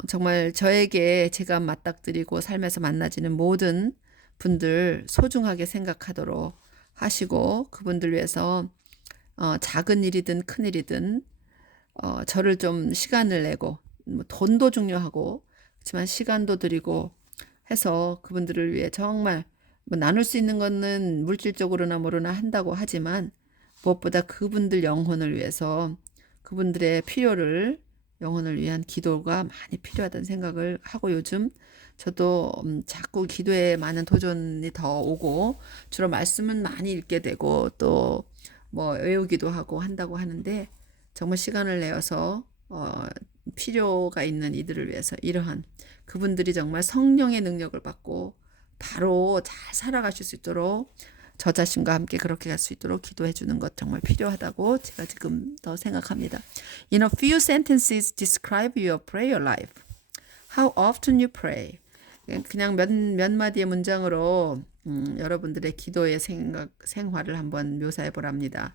정말 저에게 제가 맞닥뜨리고 삶에서 만나지는 모든 분들 소중하게 생각하도록 하시고 그분들 위해서 작은 일이든 큰 일이든 저를 좀 시간을 내고 뭐 돈도 중요하고 그렇지만 시간도 드리고 해서 그분들을 위해 정말 뭐 나눌 수 있는 거는 물질적으로나 뭐로나 한다고 하지만 무엇보다 그분들 영혼을 위해서 그분들의 필요를 영혼을 위한 기도가 많이 필요하다는 생각을 하고 요즘 저도 자꾸 기도에 많은 도전이 더 오고 주로 말씀은 많이 읽게 되고 또 뭐 외우기도 하고 한다고 하는데 정말 시간을 내어서 필요가 있는 이들을 위해서 이러한 그분들이 정말 성령의 능력을 받고 바로 잘 살아가실 수 있도록 저 자신과 함께 그렇게 갈 수 있도록 기도해 주는 것 정말 필요하다고 제가 지금 더 생각합니다. In a few sentences, describe your prayer life. How often you pray. 그냥 몇 마디의 문장으로 여러분들의 기도의 생활을 한번 묘사해 보랍니다.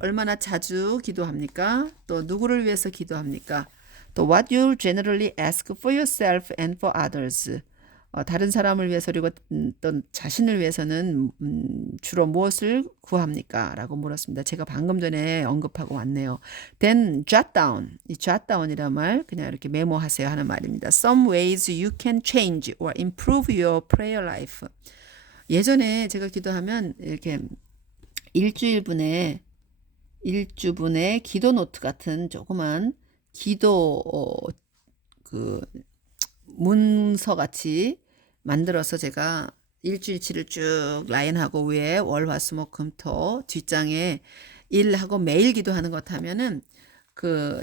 얼마나 자주 기도합니까? 또 누구를 위해서 기도합니까? 또 what you generally ask for yourself and for others. 다른 사람을 위해서 그리고 또 자신을 위해서는 주로 무엇을 구합니까? 라고 물었습니다. 제가 방금 전에 언급하고 왔네요. Then jot down. 이 jot down이란 말 그냥 이렇게 메모하세요 하는 말입니다. Some ways you can change or improve your prayer life. 예전에 제가 기도하면 이렇게 일주분의 기도 노트 같은 조그만 기도 그 문서 같이 만들어서 제가 일주일치를 쭉 라인하고 위에 월화수목금토 뒷장에 일하고 매일 기도하는 것 하면은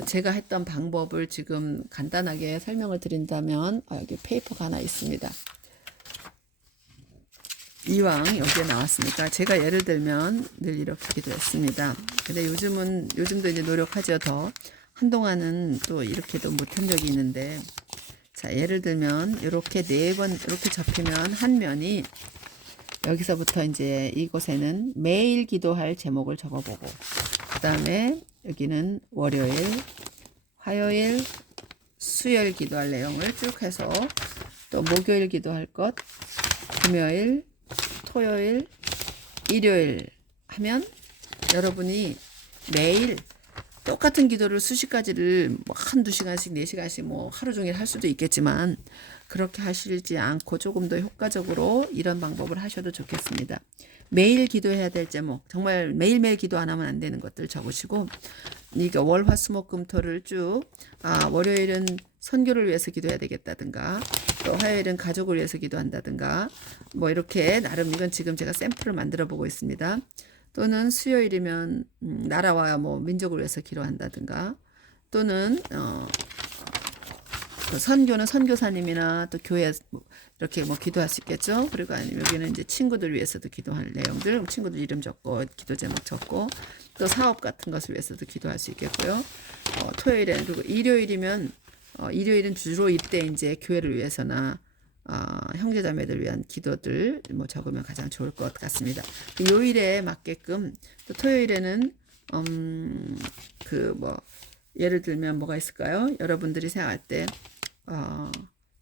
제가 했던 방법을 지금 간단하게 설명을 드린다면 여기 페이퍼가 하나 있습니다. 이왕 여기에 나왔으니까 제가 예를 들면 늘 이렇게 기도했습니다. 근데 요즘도 이제 노력하죠. 더 한동안은 또 이렇게도 못한 적이 있는데 자, 예를 들면 이렇게 4번 이렇게 접히면 한 면이 여기서부터 이제 이곳에는 매일 기도할 제목을 적어보고 그다음에 여기는 월요일, 화요일, 수요일 기도할 내용을 쭉 해서 또 목요일 기도할 것, 금요일, 토요일, 일요일 하면 여러분이 매일 똑같은 기도를 수십 가지를 뭐 한두 시간씩, 4시간씩 뭐 하루 종일 할 수도 있겠지만 그렇게 하시지 않고 조금 더 효과적으로 이런 방법을 하셔도 좋겠습니다. 매일 기도해야 될 제목, 정말 매일매일 기도 안 하면 안 되는 것들 적으시고 이거 월화수목금토를 쭉 월요일은 선교를 위해서 기도해야 되겠다든가 또 화요일은 가족을 위해서 기도한다든가 뭐 이렇게 나름 이건 지금 제가 샘플을 만들어 보고 있습니다. 또는 수요일이면 나라와 뭐 민족을 위해서 기도한다든가 또는 선교는 선교사님이나 또 교회 이렇게 뭐 기도할 수 있겠죠. 그리고 아니면 여기는 이제 친구들 위해서도 기도할 내용들, 친구들 이름 적고 기도 제목 적고 또 사업 같은 것을 위해서도 기도할 수 있겠고요. 토요일에는 그리고 일요일이면 일요일은 주로 이때 이제 교회를 위해서나 형제자매들 위한 기도들 뭐 적으면 가장 좋을 것 같습니다. 요일에 맞게끔 또 토요일에는 예를 들면 뭐가 있을까요? 여러분들이 생각할 때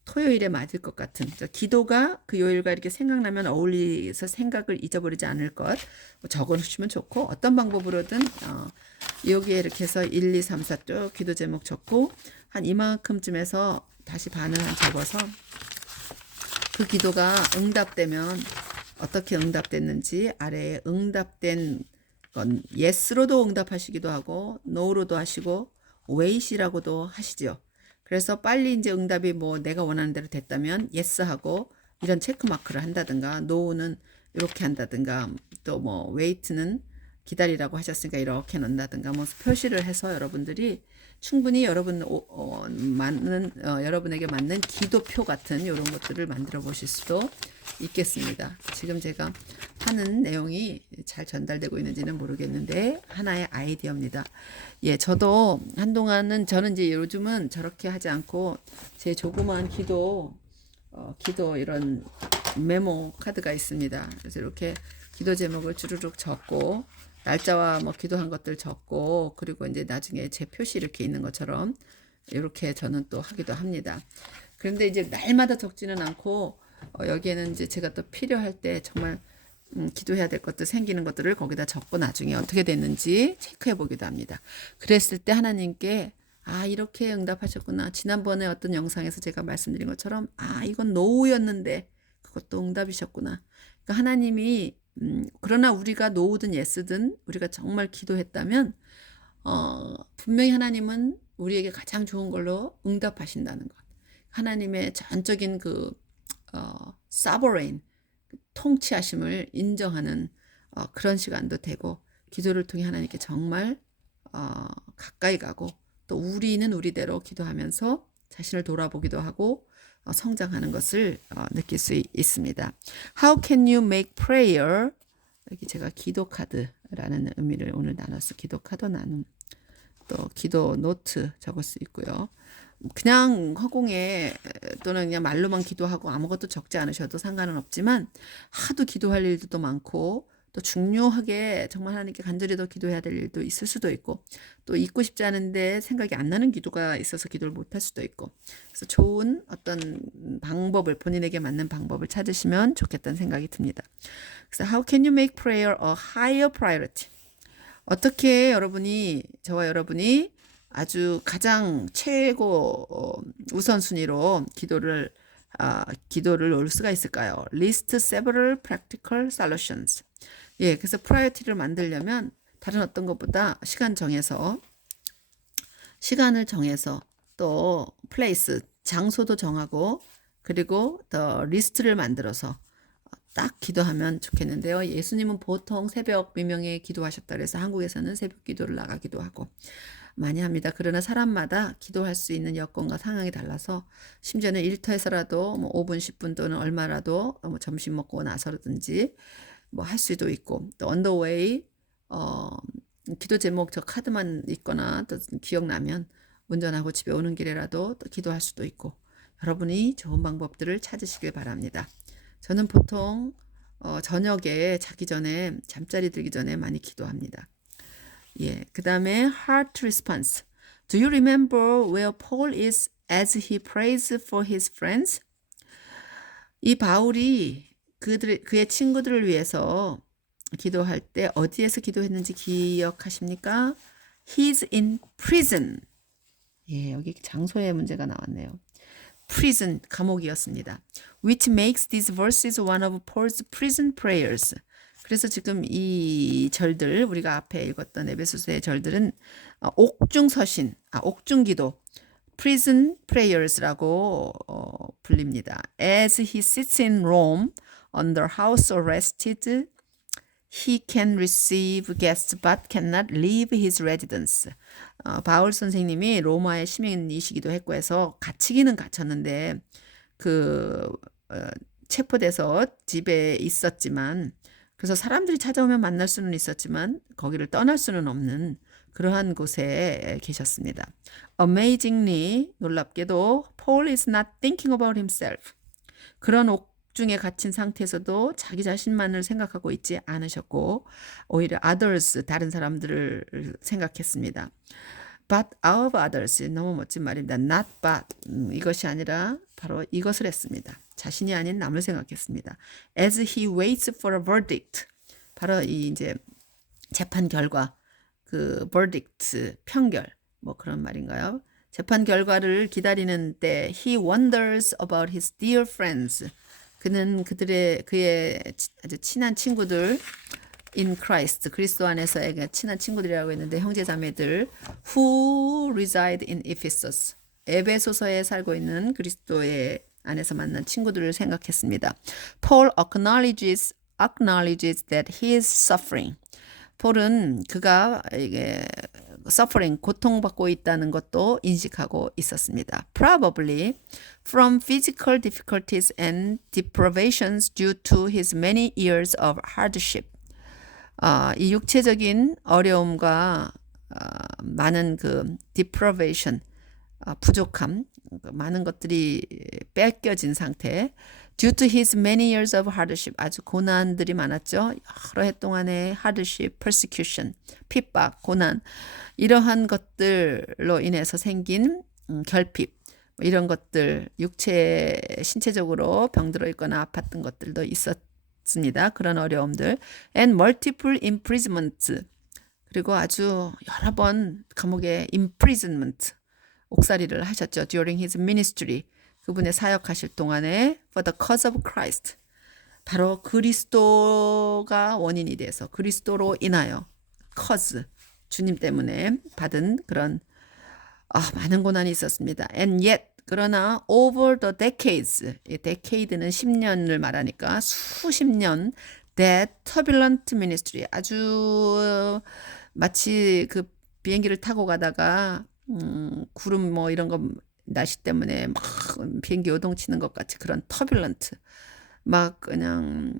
토요일에 맞을 것 같은 기도가 그 요일과 이렇게 생각나면 어울리서 생각을 잊어버리지 않을 것 적어주시면 좋고 어떤 방법으로든 여기에 이렇게 해서 1, 2, 3, 4 쭉 기도 제목 적고 한 이만큼쯤에서 다시 반을 한 적어서 그 기도가 응답되면 어떻게 응답됐는지 아래에 응답된 건 yes로도 응답하시기도 하고 no로도 하시고 wait이라고도 하시죠. 그래서 빨리 이제 응답이 뭐 내가 원하는 대로 됐다면 yes 하고 이런 체크 마크를 한다든가 no는 이렇게 한다든가 또 뭐 wait는 기다리라고 하셨으니까 이렇게 넣는다든가 뭐 표시를 해서 여러분들이 충분히 여러분에게 맞는 기도표 같은 이런 것들을 만들어 보실 수도 있겠습니다. 지금 제가 하는 내용이 잘 전달되고 있는지는 모르겠는데 하나의 아이디어입니다. 예, 저도 한동안은 저는 이제 요즘은 저렇게 하지 않고 제 조그마한 기도 이런 메모 카드가 있습니다. 그래서 이렇게 기도 제목을 주르륵 적고 날짜와 뭐 기도한 것들 적고 그리고 이제 나중에 제 표시 이렇게 있는 것처럼 이렇게 저는 또 하기도 합니다. 그런데 이제 날마다 적지는 않고 여기에는 이제 제가 또 필요할 때 정말 기도해야 될 것들 생기는 것들을 거기다 적고 나중에 어떻게 됐는지 체크해 보기도 합니다. 그랬을 때 하나님께 이렇게 응답하셨구나. 지난번에 어떤 영상에서 제가 말씀드린 것처럼 이건 노우였는데 그것도 응답이셨구나. 그러니까 하나님이 그러나 우리가 노우든 예스든 우리가 정말 기도했다면 분명히 하나님은 우리에게 가장 좋은 걸로 응답하신다는 것. 하나님의 전적인 사버레인 통치하심을 인정하는 그런 시간도 되고 기도를 통해 하나님께 정말 가까이 가고 또 우리는 우리대로 기도하면서 자신을 돌아보기도 하고 성장하는 것을 느낄 수 있습니다. How can you make prayer? 여기 제가 기도 카드라는 의미를 오늘 나눴어. 기도 카드 나눔. 또 기도 노트 적을 수 있고요. 그냥 허공에 또는 그냥 말로만 기도하고 아무것도 적지 않으셔도 상관은 없지만 하도 기도할 일도 많고 또 중요하게 정말 하나님께 간절히 더 기도해야 될 일도 있을 수도 있고 또 잊고 싶지 않은데 생각이 안 나는 기도가 있어서 기도를 못할 수도 있고 그래서 좋은 어떤 방법을 본인에게 맞는 방법을 찾으시면 좋겠다는 생각이 듭니다. 그래서 How can you make prayer a higher priority? 어떻게 저와 여러분이 아주 가장 최고 우선순위로 기도를 놓을 수가 있을까요? List several practical solutions. 예, 그래서 priority를 만들려면 다른 어떤 것보다 시간을 정해서 또 place, 장소도 정하고 그리고 더 리스트를 만들어서 딱 기도하면 좋겠는데요. 예수님은 보통 새벽 미명에 기도하셨다 그래서 한국에서는 새벽 기도를 나가기도 하고 많이 합니다. 그러나 사람마다 기도할 수 있는 여건과 상황이 달라서 심지어는 일터에서라도 5분, 10분 또는 얼마라도 점심 먹고 나서라든지 할 수도 있고 또 on the way 기도 제목 저 카드만 있거나 또 기억나면 운전하고 집에 오는 길에라도 또 기도할 수도 있고 여러분이 좋은 방법들을 찾으시길 바랍니다. 저는 보통 저녁에 자기 전에 잠자리 들기 전에 많이 기도합니다. 예, 그 다음에 heart response. Do you remember where Paul is as he prays for his friends? 이 바울이 그의 친구들을 위해서 기도할 때 어디에서 기도했는지 기억하십니까? He's in prison. 예, 여기 장소의 문제가 나왔네요. prison, 감옥이었습니다. Which makes these verses one of Paul's prison prayers. 그래서 지금 이 절들, 우리가 앞에 읽었던 에베소서의 절들은 옥중서신, 옥중기도, prison prayers라고 불립니다. As he sits in Rome under house arrested, he can receive guests but cannot leave his residence. 바울 선생님이 로마의 시민이시기도 했고 해서 갇히기는 갇혔는데 체포돼서 집에 있었지만 그래서 사람들이 찾아오면 만날 수는 있었지만 거기를 떠날 수는 없는 그러한 곳에 계셨습니다. Amazingly, 놀랍게도 Paul is not thinking about himself. 그런 옥중에 갇힌 상태에서도 자기 자신만을 생각하고 있지 않으셨고 오히려 others, 다른 사람들을 생각했습니다. But of others, 너무 멋진 말입니다. Not but, 이것이 아니라 바로 이것을 했습니다. 자신이 아닌 남을 생각했습니다. As he waits for a verdict, 바로 이 이제 재판 결과, verdict, 판결, 그런 말인가요? 재판 결과를 기다리는 때 he wonders about his dear friends. 그는 그의 아주 친한 친구들 in Christ, 그리스도 안에서의 친한 친구들이라고 했는데 형제자매들 who reside in Ephesus, 에베소서에 살고 있는 그리스도의 안에서 만난 친구들을 생각했습니다. Paul acknowledges that he is suffering. 폴은 그가 이게 suffering, 고통받고 있다는 것도 인식하고 있었습니다. Probably from physical difficulties and deprivations due to his many years of hardship. 이 육체적인 어려움과 많은 deprivation, 부족함, 많은 것들이 뺏겨진 상태. Due to his many years of hardship, 아주 고난들이 많았죠. 여러 해 동안의 hardship, persecution, 핍박, 고난, 이러한 것들로 인해서 생긴 결핍, 이런 것들, 신체적으로 병들어 있거나 아팠던 것들도 겪습니다. 그런 어려움들. And multiple imprisonments. 그리고 아주 여러 번 감옥에 imprisonment, 옥살이를 하셨죠. During his ministry. 그분의 사역하실 동안에 for the cause of Christ. 바로 그리스도가 원인이 돼서 그리스도로 인하여 cause, 주님 때문에 받은 그런 많은 고난이 있었습니다. And yet, 그러나 over the decades, 이 decade는 10년을 말하니까 수십 년, that turbulent ministry, 아주 마치 그 비행기를 타고 가다가 구름 뭐 이런 거 날씨 때문에 막 비행기 요동치는 것 같이 그런 turbulent, 막 그냥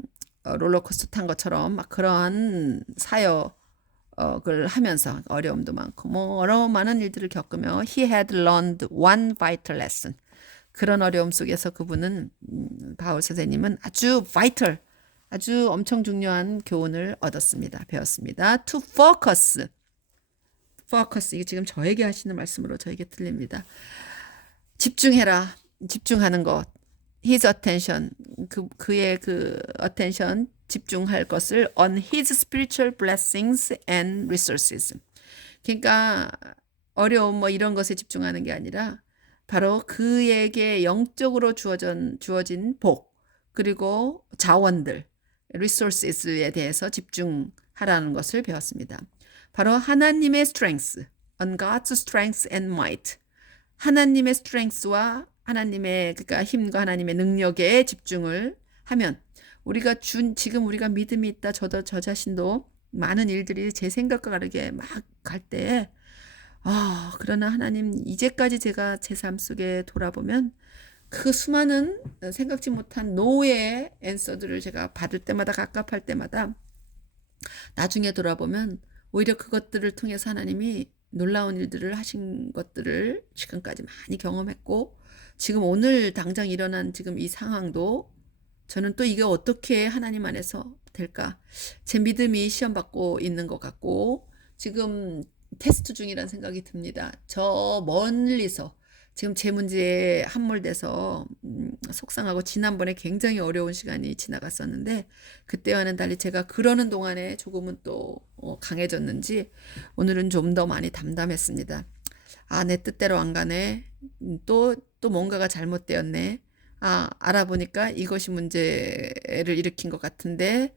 롤러코스터 탄 것처럼 막 그러한 사역을 하면서 어려움도 많고 뭐 여러 많은 일들을 겪으며 he had learned one vital lesson. 그런 어려움 속에서 그분은 바울 선생님은 아주 vital, 아주 엄청 중요한 교훈을 얻었습니다. 배웠습니다. To focus. 이게 지금 저에게 하시는 말씀으로 저에게 들립니다. 집중해라. 집중하는 것. His attention. 그의 그 attention, 집중할 것을 on his spiritual blessings and resources. 그러니까 어려움 뭐 이런 것에 집중하는 게 아니라 바로 그에게 영적으로 주어진 복, 그리고 자원들, resources에 대해서 집중하라는 것을 배웠습니다. 바로 하나님의 strength, on God's strength and might. 하나님의 strength와 하나님의 그러니까 힘과 하나님의 능력에 집중을 하면 우리가 지금 우리가 믿음이 있다. 저 자신도 많은 일들이 제 생각과 다르게 막 갈 때 그러나 하나님 이제까지 제가 제 삶 속에 돌아보면 그 수많은 생각지 못한 노의 앤서들을 제가 받을 때마다 갑갑할 때마다 나중에 돌아보면 오히려 그것들을 통해서 하나님이 놀라운 일들을 하신 것들을 지금까지 많이 경험했고 지금 오늘 당장 일어난 지금 이 상황도 저는 또 이게 어떻게 하나님 안에서 될까? 제 믿음이 시험받고 있는 것 같고 지금 테스트 중이라는 생각이 듭니다. 저 멀리서 지금 제 문제에 함몰돼서 속상하고 지난번에 굉장히 어려운 시간이 지나갔었는데 그때와는 달리 제가 그러는 동안에 조금은 또 강해졌는지 오늘은 좀 더 많이 담담했습니다. 내 뜻대로 안 가네. 또 뭔가가 잘못되었네. 알아보니까 이것이 문제를 일으킨 것 같은데,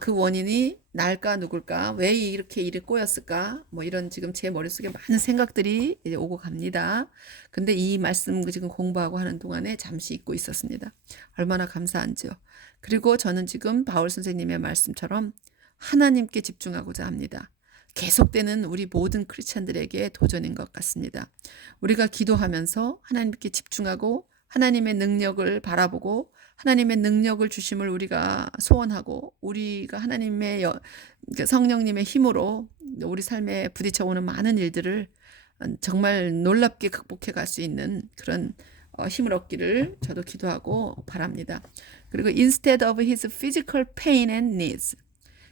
그 원인이 날까 누굴까? 왜 이렇게 일이 꼬였을까? 뭐 이런 지금 제 머릿속에 많은 생각들이 이제 오고 갑니다. 근데 이 말씀 지금 공부하고 하는 동안에 잠시 잊고 있었습니다. 얼마나 감사한지요. 그리고 저는 지금 바울 선생님의 말씀처럼 하나님께 집중하고자 합니다. 계속되는 우리 모든 크리스찬들에게 도전인 것 같습니다. 우리가 기도하면서 하나님께 집중하고 하나님의 능력을 바라보고 하나님의 능력을 주심을 우리가 소원하고 우리가 하나님의 성령님의 힘으로 우리 삶에 부딪혀오는 많은 일들을 정말 놀랍게 극복해 갈 수 있는 그런 힘을 얻기를 저도 기도하고 바랍니다. 그리고 instead of his physical pain and needs.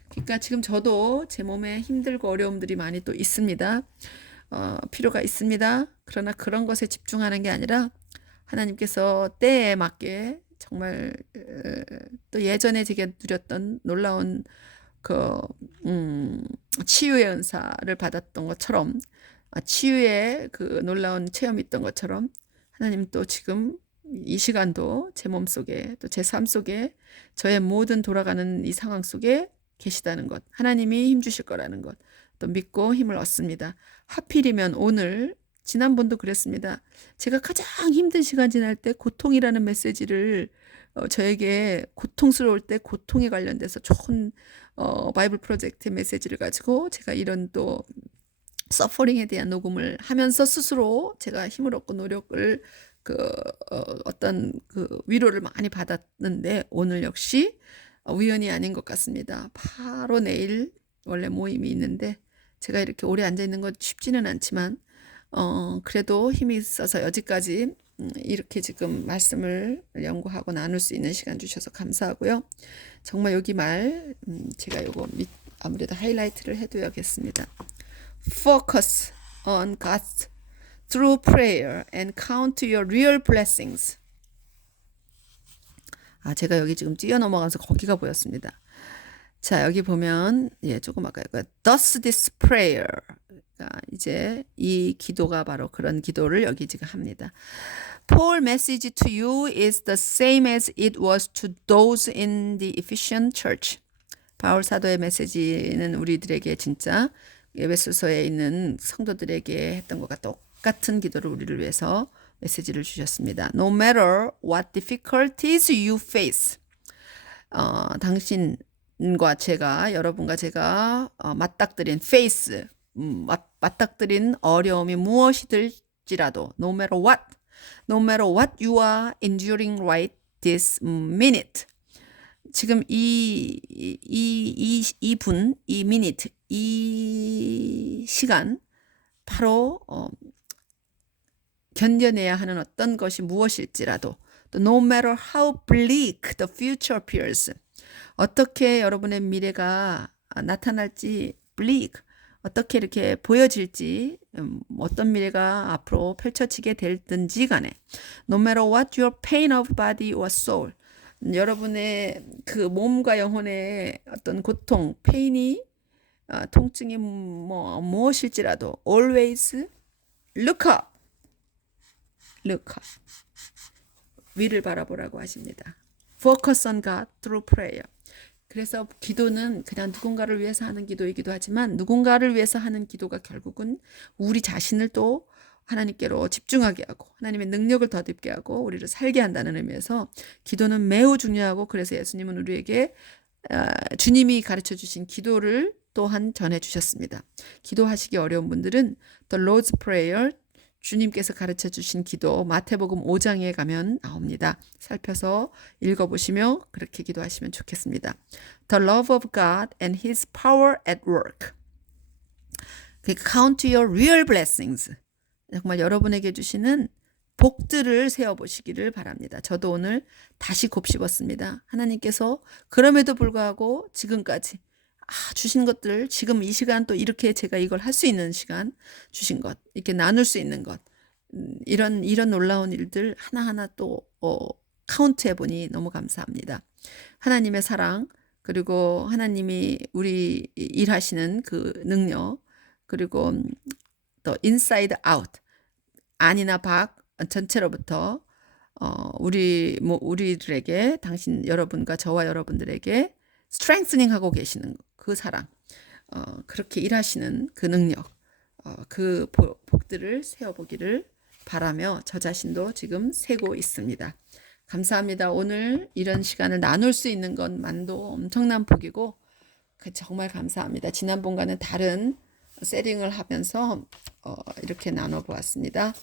그러니까 지금 저도 제 몸에 힘들고 어려움들이 많이 또 있습니다. 필요가 있습니다. 그러나 그런 것에 집중하는 게 아니라 하나님께서 때에 맞게 정말 또 예전에 제가 누렸던 놀라운 그 치유의 은사를 받았던 것처럼 치유의 그 놀라운 체험이 있던 것처럼 하나님 또 지금 이 시간도 제 몸속에 또 제 삶 속에 저의 모든 돌아가는 이 상황 속에 계시다는 것, 하나님이 힘주실 거라는 것 또 믿고 힘을 얻습니다. 하필이면 오늘 지난번도 그랬습니다. 제가 가장 힘든 시간 지날 때 고통이라는 메시지를 저에게 고통스러울 때 고통에 관련돼서 좋은 바이블 프로젝트의 메시지를 가지고 제가 이런 또 서퍼링에 대한 녹음을 하면서 스스로 제가 힘을 얻고 노력을 어떤 위로를 많이 받았는데 오늘 역시 우연이 아닌 것 같습니다. 바로 내일 원래 모임이 있는데 제가 이렇게 오래 앉아 있는 건 쉽지는 않지만 그래도 힘이 있어서 여기까지 이렇게 지금 말씀을 연구하고 나눌 수 있는 시간 주셔서 감사하고요. 정말 여기 제가 요거 아무래도 하이라이트를 해둬야겠습니다. Focus on God through prayer and count your real blessings. 제가 여기 지금 뛰어넘어가면서 거기가 보였습니다. 자, 여기 보면 조금 아까 Thus this prayer. 이제 이 기도가 바로 그런 기도를 여기 지금 합니다. Paul's message to you is the same as it was to those in the Ephesian church. 바울 사도의 메시지는 우리들에게 진짜 에베소서에 있는 성도들에게 했던 것과 똑같은 기도를 우리를 위해서 메시지를 주셨습니다. No matter what difficulties you face. 당신과 제가, 여러분과 제가 맞닥뜨린 face, 맞닥뜨린 어려움이 무엇이들지라도 no matter what you are enduring right this minute. 지금 이 minute, 이 시간 바로 견뎌내야 하는 어떤 것이 무엇일지라도 또 no matter how bleak the future appears. 어떻게 여러분의 미래가 나타날지 bleak, 어떻게 이렇게 보여질지 어떤 미래가 앞으로 펼쳐지게 될든지 간에 no matter what your pain of body or soul. 여러분의 그 몸과 영혼의 어떤 고통, 페인이 통증이 무엇일지라도 always look up. 위를 바라보라고 하십니다. Focus on God through prayer. 그래서 기도는 그냥 누군가를 위해서 하는 기도이기도 하지만 누군가를 위해서 하는 기도가 결국은 우리 자신을 또 하나님께로 집중하게 하고 하나님의 능력을 덧입게 하고 우리를 살게 한다는 의미에서 기도는 매우 중요하고 그래서 예수님은 우리에게 주님이 가르쳐 주신 기도를 또한 전해 주셨습니다. 기도하시기 어려운 분들은 The Lord's Prayer, 주님께서 가르쳐 주신 기도 마태복음 5장에 가면 나옵니다. 살펴서 읽어보시며 그렇게 기도하시면 좋겠습니다. The love of God and His power at work. Count your real blessings. 정말 여러분에게 주시는 복들을 세어보시기를 바랍니다. 저도 오늘 다시 곱씹었습니다. 하나님께서 그럼에도 불구하고 지금까지 주신 것들, 지금 이 시간 또 이렇게 제가 이걸 할 수 있는 시간 주신 것, 이렇게 나눌 수 있는 것, 이런 놀라운 일들 하나하나 또 카운트 해보니 너무 감사합니다. 하나님의 사랑, 그리고 하나님이 우리 일하시는 그 능력, 그리고 또 inside out, 안이나 밖 전체로부터 우리들에게, 당신 여러분과 저와 여러분들에게 strengthening 하고 계시는 그 사랑, 그렇게 일하시는 그 능력, 그 복들을 세워보기를 바라며 저 자신도 지금 세고 있습니다. 감사합니다. 오늘 이런 시간을 나눌 수 있는 것만도 엄청난 복이고 정말 감사합니다. 지난번과는 다른 세팅을 하면서 이렇게 나눠보았습니다.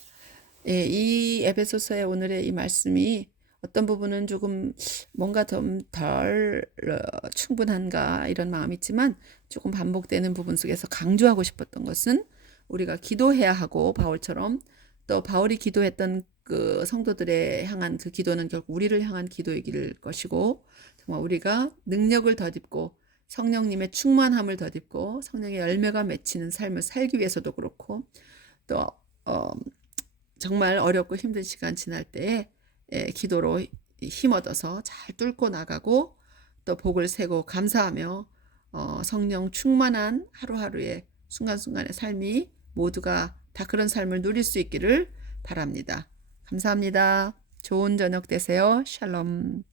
이 에베소서의 오늘의 이 말씀이 어떤 부분은 조금 뭔가 좀 덜 충분한가 이런 마음이 있지만 조금 반복되는 부분 속에서 강조하고 싶었던 것은 우리가 기도해야 하고 바울처럼 또 바울이 기도했던 그 성도들에 향한 그 기도는 결국 우리를 향한 기도이길 것이고 정말 우리가 능력을 덧입고 성령님의 충만함을 덧입고 성령의 열매가 맺히는 삶을 살기 위해서도 그렇고 또 정말 어렵고 힘든 시간 지날 때에 기도로 힘 얻어서 잘 뚫고 나가고 또 복을 세고 감사하며 성령 충만한 하루하루의 순간순간의 삶이 모두가 다 그런 삶을 누릴 수 있기를 바랍니다. 감사합니다. 좋은 저녁 되세요. 샬롬.